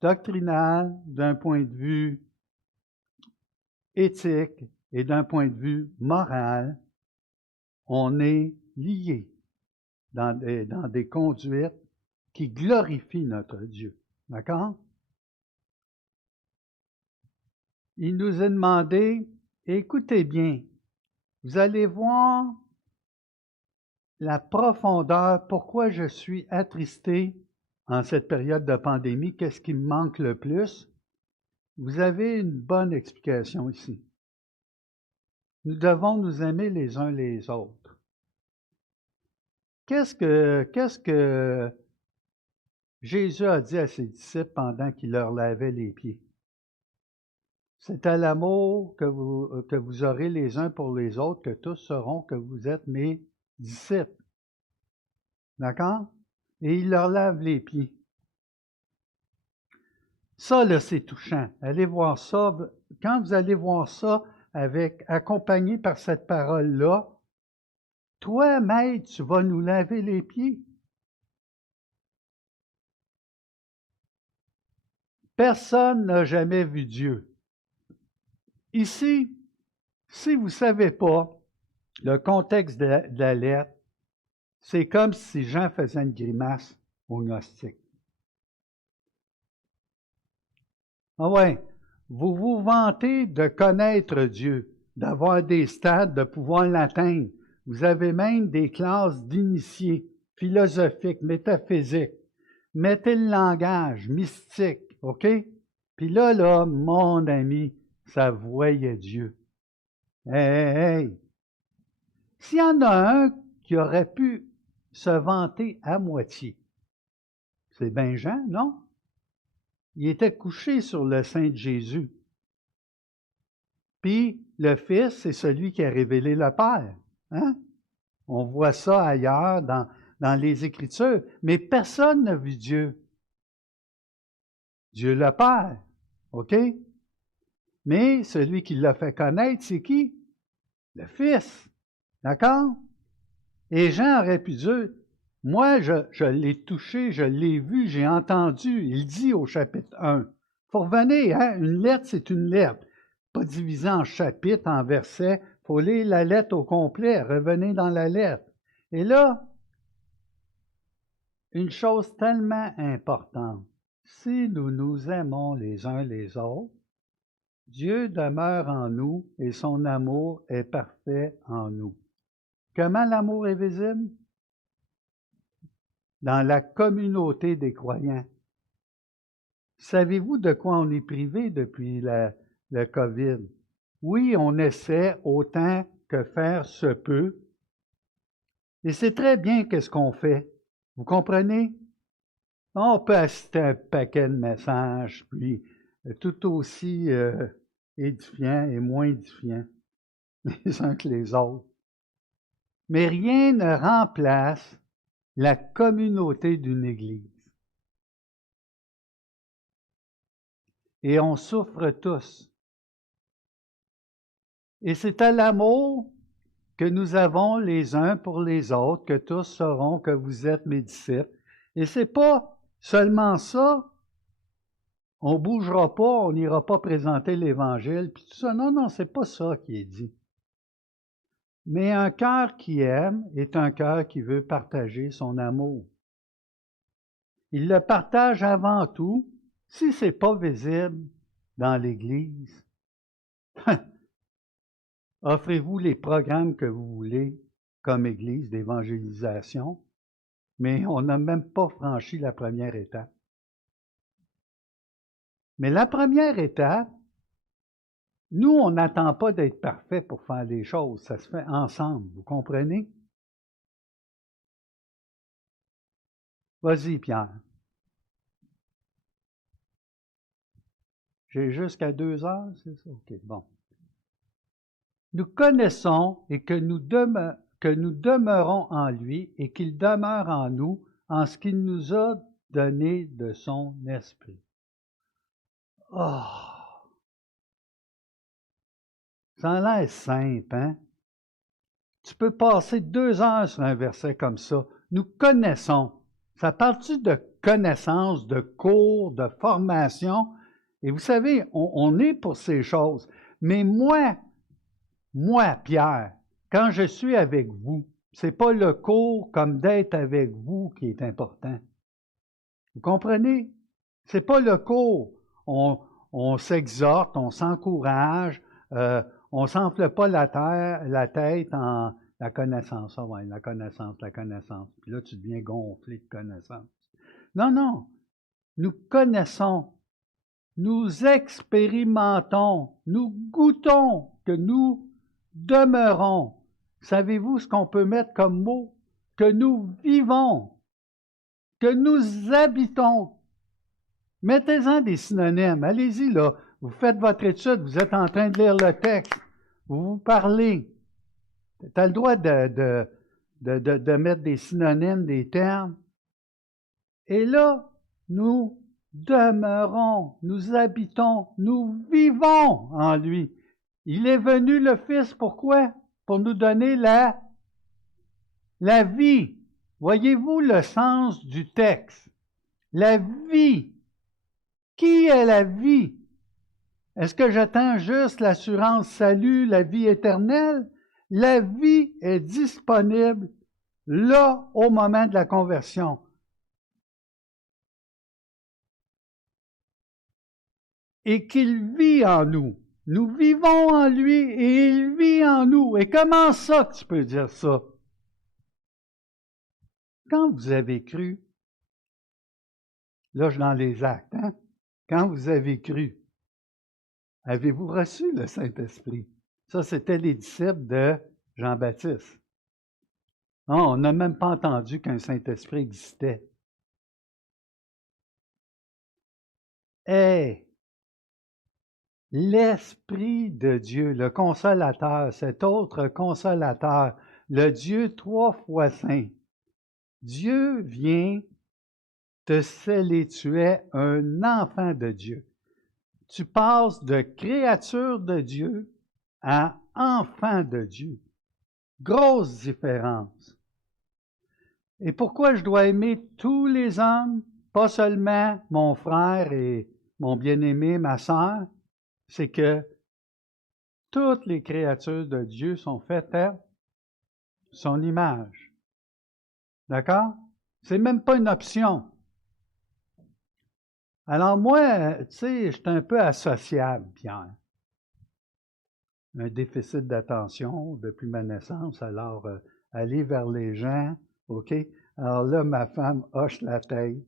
doctrinal, d'un point de vue éthique et d'un point de vue moral, on est liés dans des conduites qui glorifient notre Dieu. D'accord? Il nous a demandé, écoutez bien, vous allez voir la profondeur, pourquoi je suis attristé en cette période de pandémie, qu'est-ce qui me manque le plus? Vous avez une bonne explication ici. Nous devons nous aimer les uns les autres. Qu'est-ce que Jésus a dit à ses disciples pendant qu'il leur lavait les pieds? C'est à l'amour que vous aurez les uns pour les autres que tous sauront que vous êtes mes disciples. D'accord? Et il leur lave les pieds. Ça, là, c'est touchant. Allez voir ça. Quand vous allez voir ça accompagné par cette parole-là, toi, maître, tu vas nous laver les pieds. Personne n'a jamais vu Dieu. Ici, si vous ne savez pas le contexte de la lettre, c'est comme si Jean faisait une grimace au gnostique. Ah ouais, vous vous vantez de connaître Dieu, d'avoir des stades, de pouvoir l'atteindre. Vous avez même des classes d'initiés, philosophiques, métaphysiques. Mettez le langage, mystique, OK? Puis là, mon ami, ça voyait Dieu. Hey, hey, hey! S'il y en a un qui aurait pu se vanter à moitié, c'est bien Jean, non? Il était couché sur le sein de Jésus. Puis le Fils, c'est celui qui a révélé le Père. Hein? On voit ça ailleurs dans les Écritures. Mais personne n'a vu Dieu. Dieu le Père. OK? Mais celui qui l'a fait connaître, c'est qui? Le Fils. D'accord? Et Jean aurait pu dire, moi, je l'ai touché, je l'ai vu, j'ai entendu. Il dit au chapitre 1. Il faut revenir, hein? Une lettre, c'est une lettre. Pas divisée en chapitres, en versets. Il faut lire la lettre au complet. Revenez dans la lettre. Et là, une chose tellement importante. Si nous nous aimons les uns les autres, Dieu demeure en nous et son amour est parfait en nous. Comment l'amour est visible? Dans la communauté des croyants. Savez-vous de quoi on est privé depuis le COVID? Oui, on essaie autant que faire se peut. Et c'est très bien qu'est-ce qu'on fait. Vous comprenez? On peut assister à un paquet de messages, puis tout aussi édifiants et moins édifiants les uns que les autres. Mais rien ne remplace la communauté d'une Église. Et on souffre tous. Et c'est à l'amour que nous avons les uns pour les autres que tous sauront que vous êtes mes disciples. Et c'est pas seulement ça. On ne bougera pas, on n'ira pas présenter l'Évangile, puis tout ça. Non, non, c'est pas ça qui est dit. Mais un cœur qui aime est un cœur qui veut partager son amour. Il le partage avant tout, si ce n'est pas visible dans l'Église. Offrez-vous les programmes que vous voulez comme Église d'évangélisation, mais on n'a même pas franchi la première étape. Mais la première étape, nous, on n'attend pas d'être parfait pour faire les choses. Ça se fait ensemble, vous comprenez? Vas-y, Pierre. J'ai jusqu'à 2 heures, c'est ça? OK, bon. Nous connaissons et que nous demeurons en lui et qu'il demeure en nous en ce qu'il nous a donné de son esprit. Oh! Ça a l'air simple, hein? Tu peux passer 2 heures sur un verset comme ça. Nous connaissons. Ça parle-tu de connaissance, de cours, de formation? Et vous savez, on est pour ces choses. Mais moi, Pierre, quand je suis avec vous, ce n'est pas le cours comme d'être avec vous qui est important. Vous comprenez? Ce n'est pas le cours. On s'exhorte, on s'encourage, on ne s'enfle pas la tête en la connaissance. Ah ouais, la connaissance. Puis là, tu deviens gonflé de connaissance. Non, non. Nous connaissons, nous expérimentons, nous goûtons que nous demeurons. Savez-vous ce qu'on peut mettre comme mot? Que nous vivons, que nous habitons. Mettez-en des synonymes. Allez-y, là. Vous faites votre étude, vous êtes en train de lire le texte, vous parlez. Tu as le droit de mettre des synonymes, des termes. Et là, nous demeurons, nous habitons, nous vivons en lui. Il est venu le Fils, pourquoi? Pour nous donner la vie. Voyez-vous le sens du texte? La vie. Qui est la vie? Est-ce que j'attends juste l'assurance salut, la vie éternelle? La vie est disponible là au moment de la conversion. Et qu'il vit en nous. Nous vivons en lui et il vit en nous. Et comment ça tu peux dire ça? Quand vous avez cru, là je suis dans les actes, hein? Quand vous avez cru, avez-vous reçu le Saint-Esprit? Ça, c'était les disciples de Jean-Baptiste. Non, on n'a même pas entendu qu'un Saint-Esprit existait. Et l'Esprit de Dieu, le Consolateur, cet autre Consolateur, le Dieu 3 fois saint, Dieu vient te sceller, tu es un enfant de Dieu. Tu passes de créature de Dieu à enfant de Dieu. Grosse différence. Et pourquoi je dois aimer tous les hommes, pas seulement mon frère et mon bien-aimé, ma sœur, c'est que toutes les créatures de Dieu sont faites à son image. D'accord? C'est même pas une option. Alors moi, tu sais, je suis un peu associable, Pierre. Un déficit d'attention depuis ma naissance, alors aller vers les gens, OK? Alors là, ma femme hoche la tête.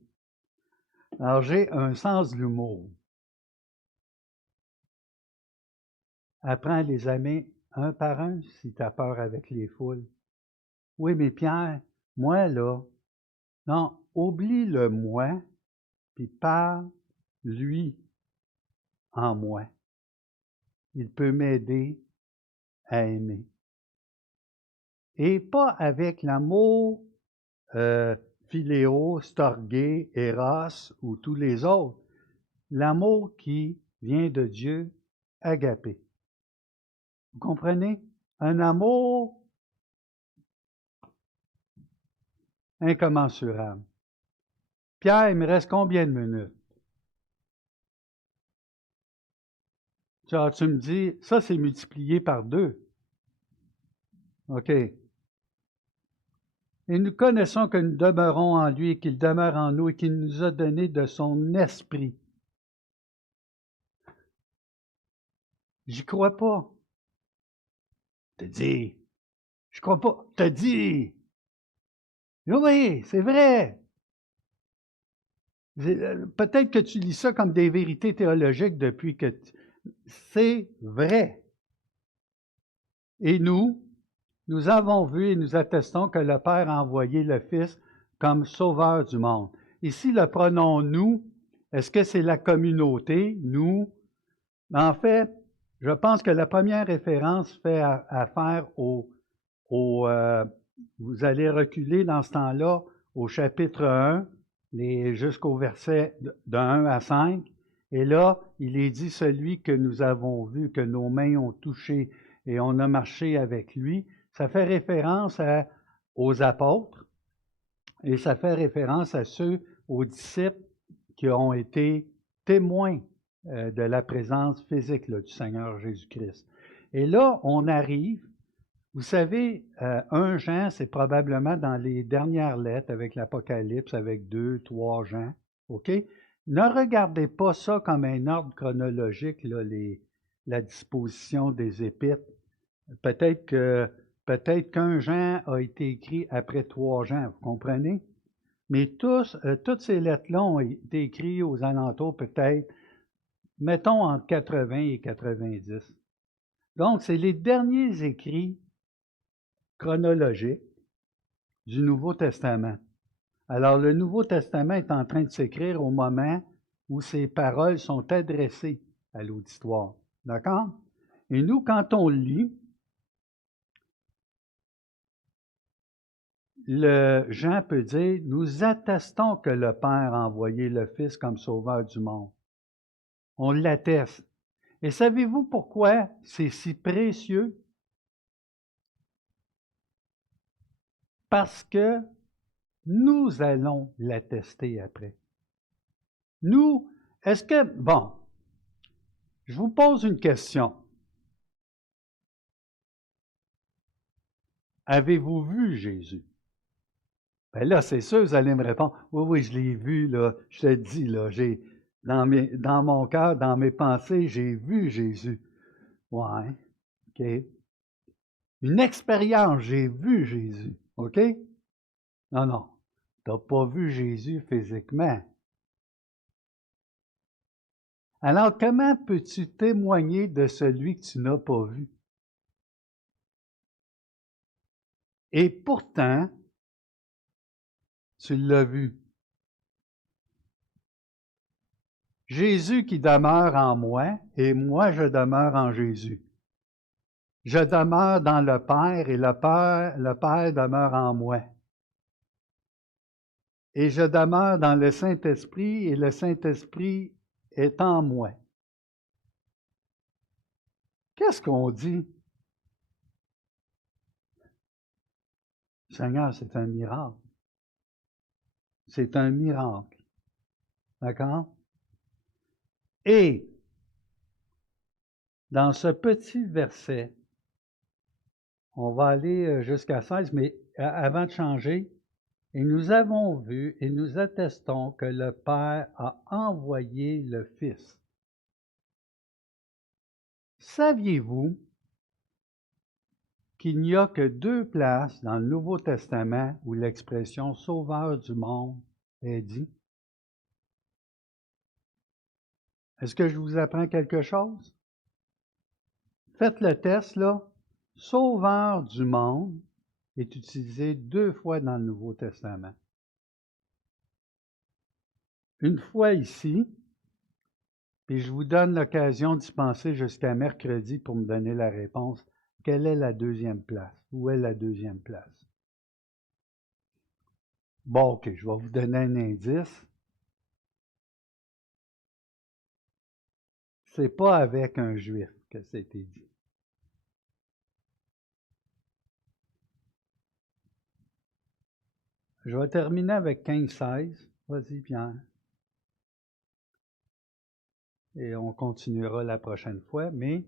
Alors, j'ai un sens de l'humour. Apprends à les aimer un par un si tu as peur avec les foules. Oui, mais Pierre, moi là, non, oublie le moi, puis parle lui en moi. Il peut m'aider à aimer. Et pas avec l'amour philéo, storgé, éros ou tous les autres. L'amour qui vient de Dieu, agapé. Vous comprenez? Un amour incommensurable. Pierre, il me reste combien de minutes? Tu me dis, ça c'est multiplié par 2. OK. Et nous connaissons que nous demeurons en lui et qu'il demeure en nous et qu'il nous a donné de son esprit. J'y crois pas. T'as dit. Je crois pas. T'as dit. Oui, c'est vrai. Peut-être que tu lis ça comme des vérités théologiques depuis que... C'est vrai. Et nous avons vu et nous attestons que le Père a envoyé le Fils comme sauveur du monde. Ici, le pronom « nous », est-ce que c'est la communauté, nous? En fait, je pense que la première référence fait affaire vous allez reculer dans ce temps-là au chapitre 1, jusqu'au verset de 1 à 5. Et là, il est dit celui que nous avons vu, que nos mains ont touché et on a marché avec lui. Ça fait référence aux apôtres et ça fait référence aux disciples qui ont été témoins de la présence physique là, du Seigneur Jésus-Christ. Et là, on arrive, vous savez, 1 Jean, c'est probablement dans les dernières lettres avec l'Apocalypse, avec 2, 3 Jean, OK? Ne regardez pas ça comme un ordre chronologique, là, la disposition des épîtres. Peut-être qu'un Jean a été écrit après 3 Jean, vous comprenez? Mais toutes ces lettres-là ont été écrites aux alentours peut-être, mettons, entre 80 et 90. Donc, c'est les derniers écrits chronologiques du Nouveau Testament. Alors, le Nouveau Testament est en train de s'écrire au moment où ces paroles sont adressées à l'auditoire. D'accord? Et nous, quand on lit, Jean peut dire, nous attestons que le Père a envoyé le Fils comme sauveur du monde. On l'atteste. Et savez-vous pourquoi c'est si précieux? Parce que nous allons l'attester après. Nous, est-ce que, bon, je vous pose une question. Avez-vous vu Jésus? Ben là, c'est sûr, vous allez me répondre, oui, oui, je l'ai vu, là, je te dis, là, dans mon cœur, dans mes pensées, j'ai vu Jésus. Ouais, OK. Une expérience, j'ai vu Jésus, OK? Non, non, tu n'as pas vu Jésus physiquement. Alors, comment peux-tu témoigner de celui que tu n'as pas vu? Et pourtant, tu l'as vu. Jésus qui demeure en moi et moi je demeure en Jésus. Je demeure dans le Père et le Père demeure en moi. Et je demeure dans le Saint-Esprit et le Saint-Esprit est en moi. Qu'est-ce qu'on dit? Seigneur, c'est un miracle. C'est un miracle. D'accord? Et dans ce petit verset, on va aller jusqu'à 16, mais avant de changer, et nous avons vu et nous attestons que le Père a envoyé le Fils. Saviez-vous qu'il n'y a que 2 places dans le Nouveau Testament où l'expression Sauveur du monde est dit? Est-ce que je vous apprends quelque chose? Faites le test, là. Sauveur du monde est utilisé 2 fois dans le Nouveau Testament. Une fois ici, puis je vous donne l'occasion d'y penser jusqu'à mercredi pour me donner la réponse. Quelle est la deuxième place? Où est la deuxième place? Bon, OK, je vais vous donner un indice. C'est pas avec un juif que c'était dit. Je vais terminer avec 15-16. Vas-y, Pierre. Et on continuera la prochaine fois, mais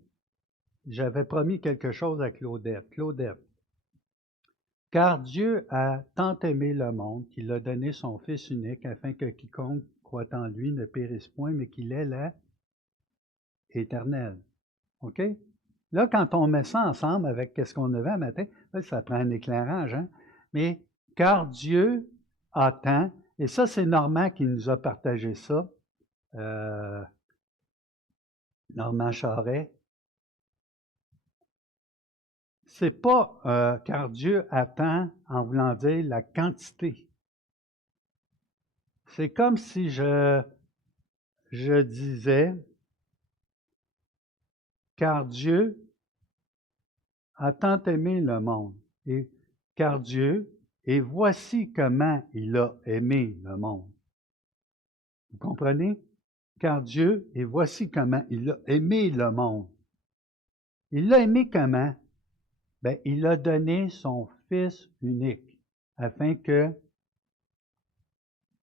j'avais promis quelque chose à Claudette. Claudette. Car Dieu a tant aimé le monde qu'il a donné son Fils unique afin que quiconque croit en lui ne périsse point, mais qu'il ait la éternelle. OK? Là, quand on met ça ensemble avec ce qu'on avait un matin, là, ça prend un éclairage, hein? Mais car Dieu a tant, et ça, c'est Normand qui nous a partagé ça, Normand Charret. C'est pas car Dieu a tant en voulant dire la quantité. C'est comme si je disais car Dieu a tant aimé le monde, et car Dieu, et voici comment il a aimé le monde. Vous comprenez? Car Dieu, et voici comment il a aimé le monde. Il l'a aimé comment? Ben, il a donné son Fils unique, afin que,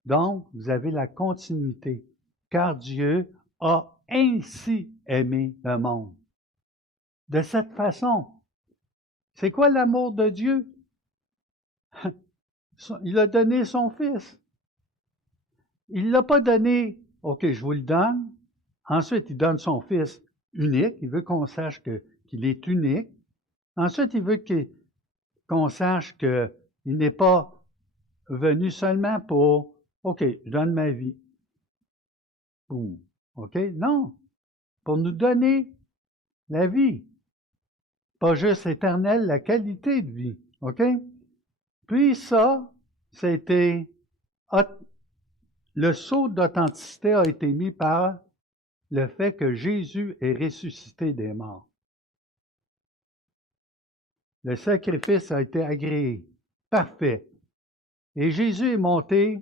donc, vous avez la continuité, car Dieu a ainsi aimé le monde. De cette façon, c'est quoi l'amour de Dieu? Il a donné son Fils. Il ne l'a pas donné, OK, je vous le donne. Ensuite, il donne son Fils unique. Il veut qu'on sache qu'il est unique. Ensuite, il veut qu'on sache qu'il n'est pas venu seulement pour, OK, je donne ma vie. Boum. OK? Non. Pour nous donner la vie. Pas juste éternelle, la qualité de vie. OK? Puis ça, c'était le saut d'authenticité a été mis par le fait que Jésus est ressuscité des morts. Le sacrifice a été agréé, parfait. Et Jésus est monté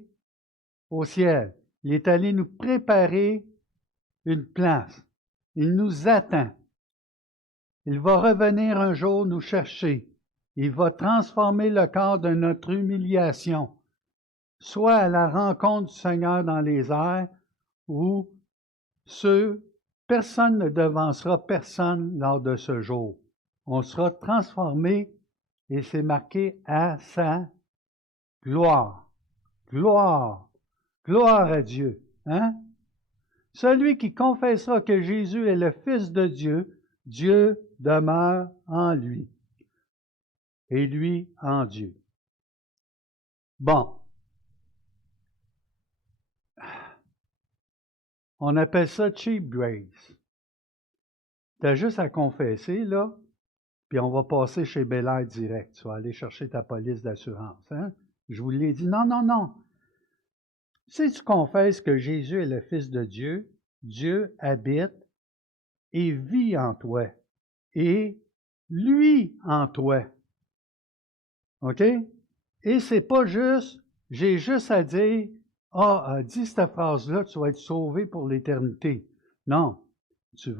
au ciel. Il est allé nous préparer une place. Il nous attend. Il va revenir un jour nous chercher. Il va transformer le corps de notre humiliation, soit à la rencontre du Seigneur dans les airs, ou personne ne devancera personne lors de ce jour. On sera transformé et c'est marqué à sa gloire. Gloire. Gloire à Dieu. Hein? Celui qui confessera que Jésus est le Fils de Dieu, Dieu demeure en lui. Et lui en Dieu. Bon. On appelle ça cheap grace. Tu as juste à confesser, là, puis on va passer chez Bel Air direct. Tu vas aller chercher ta police d'assurance. Hein? Je vous l'ai dit. Non, non, non. Si tu confesses que Jésus est le Fils de Dieu, Dieu habite et vit en toi. Et lui en toi. OK? Et c'est pas juste, j'ai juste à dire, dis cette phrase-là, tu vas être sauvé pour l'éternité. Non, tu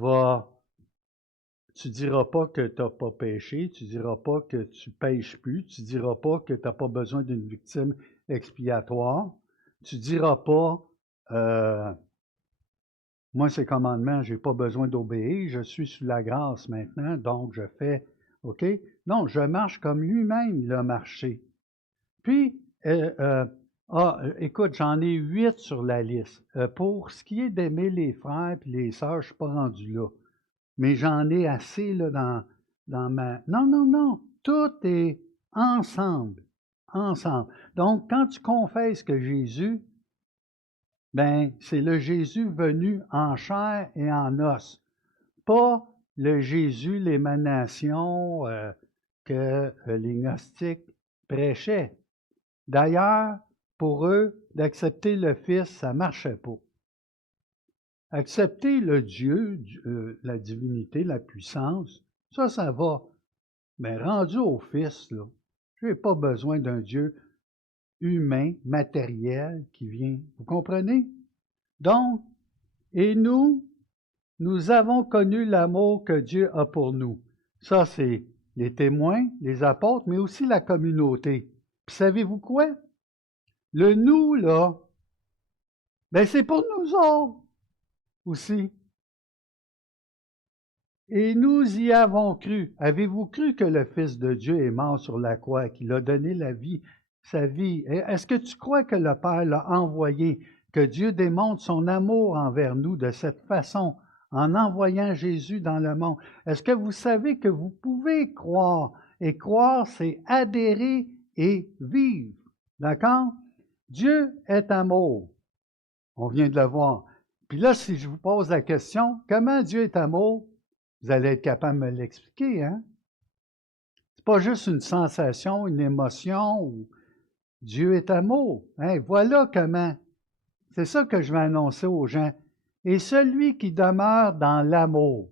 diras pas que tu n'as pas péché, tu diras pas que tu pêches plus, tu diras pas que tu n'as pas besoin d'une victime expiatoire, tu diras pas, moi, ces commandements, je n'ai pas besoin d'obéir, je suis sous la grâce maintenant, donc je fais, OK? Non, je marche comme lui-même il a marché. Puis, écoute, j'en ai 8 sur la liste. Pour ce qui est d'aimer les frères et les sœurs, je ne suis pas rendu là. Mais j'en ai assez là, dans ma... Non, non, non. Tout est ensemble. Ensemble. Donc, quand tu confesses que Jésus ben, c'est le Jésus venu en chair et en os, pas le Jésus, l'émanation que les gnostiques prêchaient. D'ailleurs, pour eux, d'accepter le Fils, ça ne marchait pas. Accepter le Dieu, la divinité, la puissance, ça va. Mais rendu au Fils, là, je n'ai pas besoin d'un Dieu humain, matériel qui vient. Vous comprenez? Donc, et nous avons connu l'amour que Dieu a pour nous. Ça, c'est les témoins, les apôtres, mais aussi la communauté. Puis savez-vous quoi? Le nous, là, ben c'est pour nous autres aussi. Et nous y avons cru. Avez-vous cru que le Fils de Dieu est mort sur la croix, qu'il a donné la vie, sa vie? Est-ce que tu crois que le Père l'a envoyé, que Dieu démontre son amour envers nous de cette façon, en envoyant Jésus dans le monde? Est-ce que vous savez que vous pouvez croire? Et croire, c'est adhérer et vivre. D'accord? Dieu est amour. On vient de le voir. Puis là, si je vous pose la question, comment Dieu est amour? Vous allez être capable de me l'expliquer, hein? C'est pas juste une sensation, une émotion, ou Dieu est amour. Hein? Voilà comment. C'est ça que je vais annoncer aux gens. Et celui qui demeure dans l'amour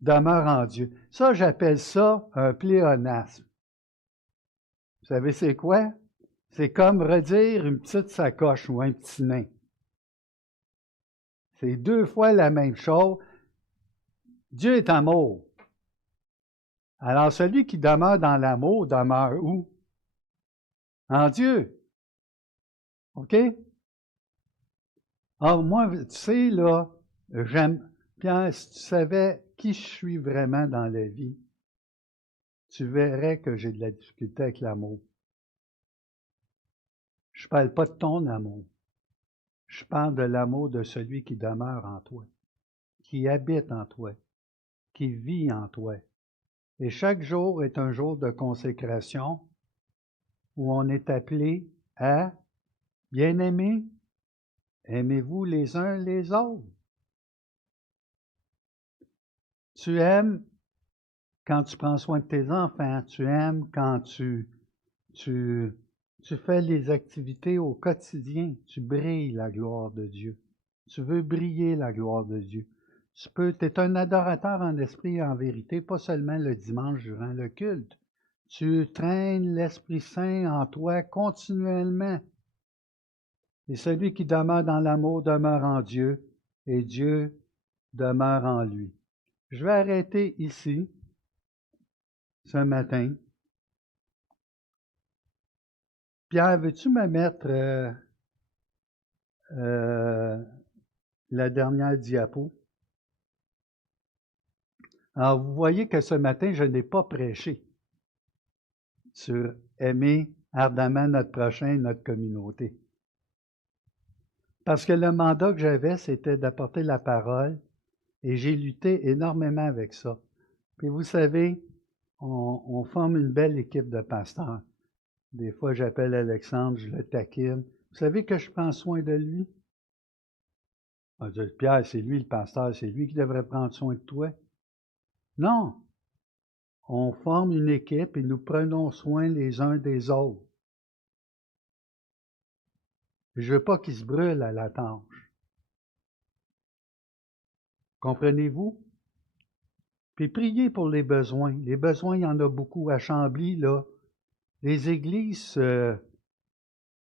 demeure en Dieu. Ça, j'appelle ça un pléonasme. Vous savez, c'est quoi? C'est comme redire une petite sacoche ou un petit nain. C'est deux fois la même chose. Dieu est amour. Alors, celui qui demeure dans l'amour demeure où? En Dieu. OK? Alors, moi, tu sais, là, j'aime. Pierre, si tu savais qui je suis vraiment dans la vie, tu verrais que j'ai de la difficulté avec l'amour. Je ne parle pas de ton amour. Je parle de l'amour de celui qui demeure en toi, qui habite en toi, qui vit en toi. Et chaque jour est un jour de consécration où on est appelé à, bien-aimés, aimez-vous les uns les autres. Tu aimes quand tu prends soin de tes enfants, tu aimes quand tu fais les activités au quotidien, tu brilles la gloire de Dieu. Tu veux briller la gloire de Dieu. Tu es un adorateur en esprit et en vérité, pas seulement le dimanche durant le culte. Tu traînes l'Esprit Saint en toi continuellement. Et celui qui demeure dans l'amour demeure en Dieu, et Dieu demeure en lui. Je vais arrêter ici ce matin. Pierre, veux-tu me mettre la dernière diapo? Alors, vous voyez que ce matin, je n'ai pas prêché sur aimer ardemment notre prochain et notre communauté. Parce que le mandat que j'avais, c'était d'apporter la parole et j'ai lutté énormément avec ça. Puis vous savez, on forme une belle équipe de pasteurs. Des fois, j'appelle Alexandre, je le taquine. Vous savez que je prends soin de lui? On va dire, Pierre, c'est lui le pasteur, c'est lui qui devrait prendre soin de toi. Non, on forme une équipe et nous prenons soin les uns des autres. Je ne veux pas qu'ils se brûlent à la tâche. Comprenez-vous? Puis priez pour les besoins. Les besoins, il y en a beaucoup à Chambly, là. Les églises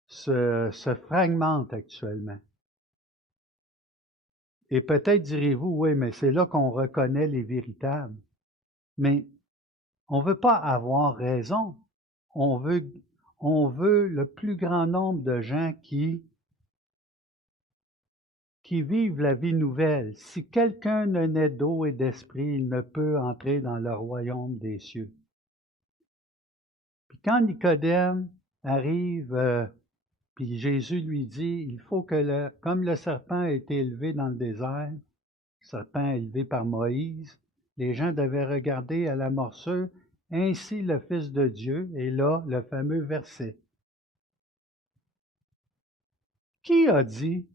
se fragmentent actuellement. Et peut-être direz-vous, oui, mais c'est là qu'on reconnaît les véritables. Mais on ne veut pas avoir raison. On veut le plus grand nombre de gens qui vivent la vie nouvelle. Si quelqu'un ne naît d'eau et d'esprit, il ne peut entrer dans le royaume des cieux. Puis quand Nicodème arrive, puis Jésus lui dit, il faut que, comme le serpent a été élevé dans le désert, le serpent élevé par Moïse, les gens devaient regarder à la morsure, ainsi le Fils de Dieu, et là, le fameux verset. Qui a dit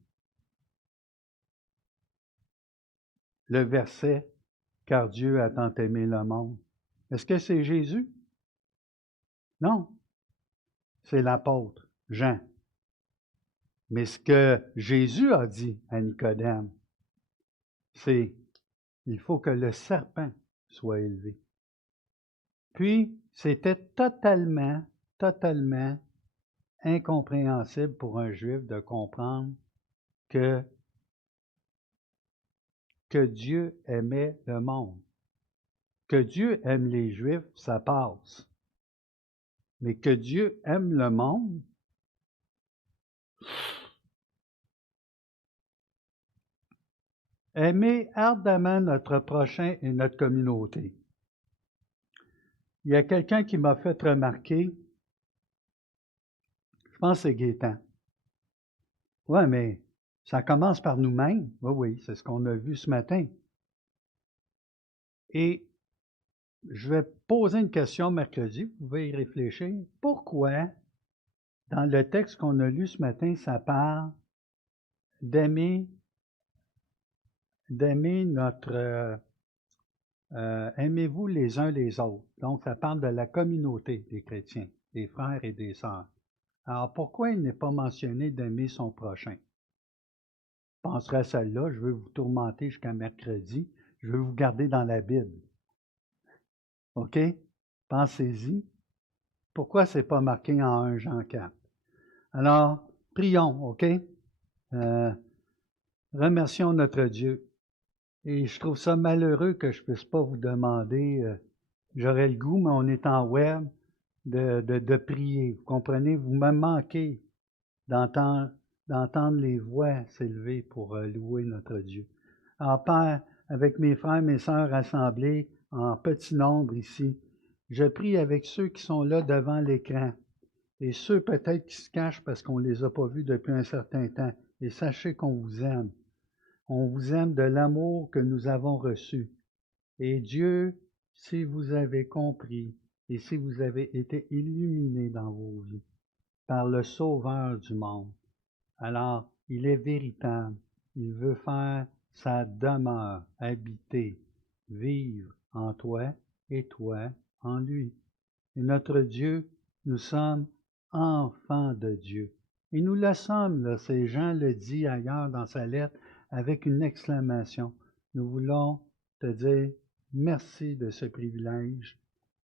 le verset « Car Dieu a tant aimé le monde ». Est-ce que c'est Jésus? Non, c'est l'apôtre Jean. Mais ce que Jésus a dit à Nicodème, c'est « Il faut que le serpent soit élevé ». Puis, c'était totalement incompréhensible pour un Juif de comprendre que Dieu aimait le monde. Que Dieu aime les Juifs, ça passe. Mais que Dieu aime le monde, aimer ardemment notre prochain et notre communauté. Il y a quelqu'un qui m'a fait remarquer, je pense que c'est Gaétan. Oui, mais ça commence par nous-mêmes. Oui, c'est ce qu'on a vu ce matin. Et je vais poser une question mercredi, vous pouvez y réfléchir. Pourquoi, dans le texte qu'on a lu ce matin, ça parle d'aimer notre... aimez-vous les uns les autres. Donc, ça parle de la communauté des chrétiens, des frères et des sœurs. Alors, pourquoi il n'est pas mentionné d'aimer son prochain? Je penserai à celle-là, je veux vous tourmenter jusqu'à mercredi, je veux vous garder dans la Bible. OK? Pensez-y. Pourquoi ce n'est pas marqué en 1 Jean 4? Alors, prions, OK? Remercions notre Dieu. Et je trouve ça malheureux que je ne puisse pas vous demander, j'aurais le goût, mais on est en web, de prier. Vous comprenez? Vous me manquez d'entendre les voix s'élever pour louer notre Dieu. Alors, Père, avec mes frères, mes sœurs rassemblés en petit nombre ici, je prie avec ceux qui sont là devant l'écran et ceux peut-être qui se cachent parce qu'on ne les a pas vus depuis un certain temps. Et sachez qu'on vous aime. On vous aime de l'amour que nous avons reçu. Et Dieu, si vous avez compris et si vous avez été illuminés dans vos vies par le Sauveur du monde, alors il est véritable. Il veut faire sa demeure, habiter, vivre en toi et toi en lui. Et notre Dieu, nous sommes enfants de Dieu. Et nous le sommes, là, c'est Jean le dit ailleurs dans sa lettre avec une exclamation. Nous voulons te dire merci de ce privilège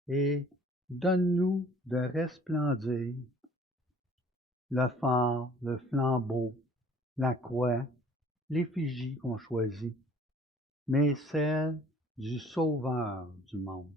et donne-nous de resplendir le phare, le flambeau, la croix, l'effigie qu'on choisit, mais celle du Sauveur du monde.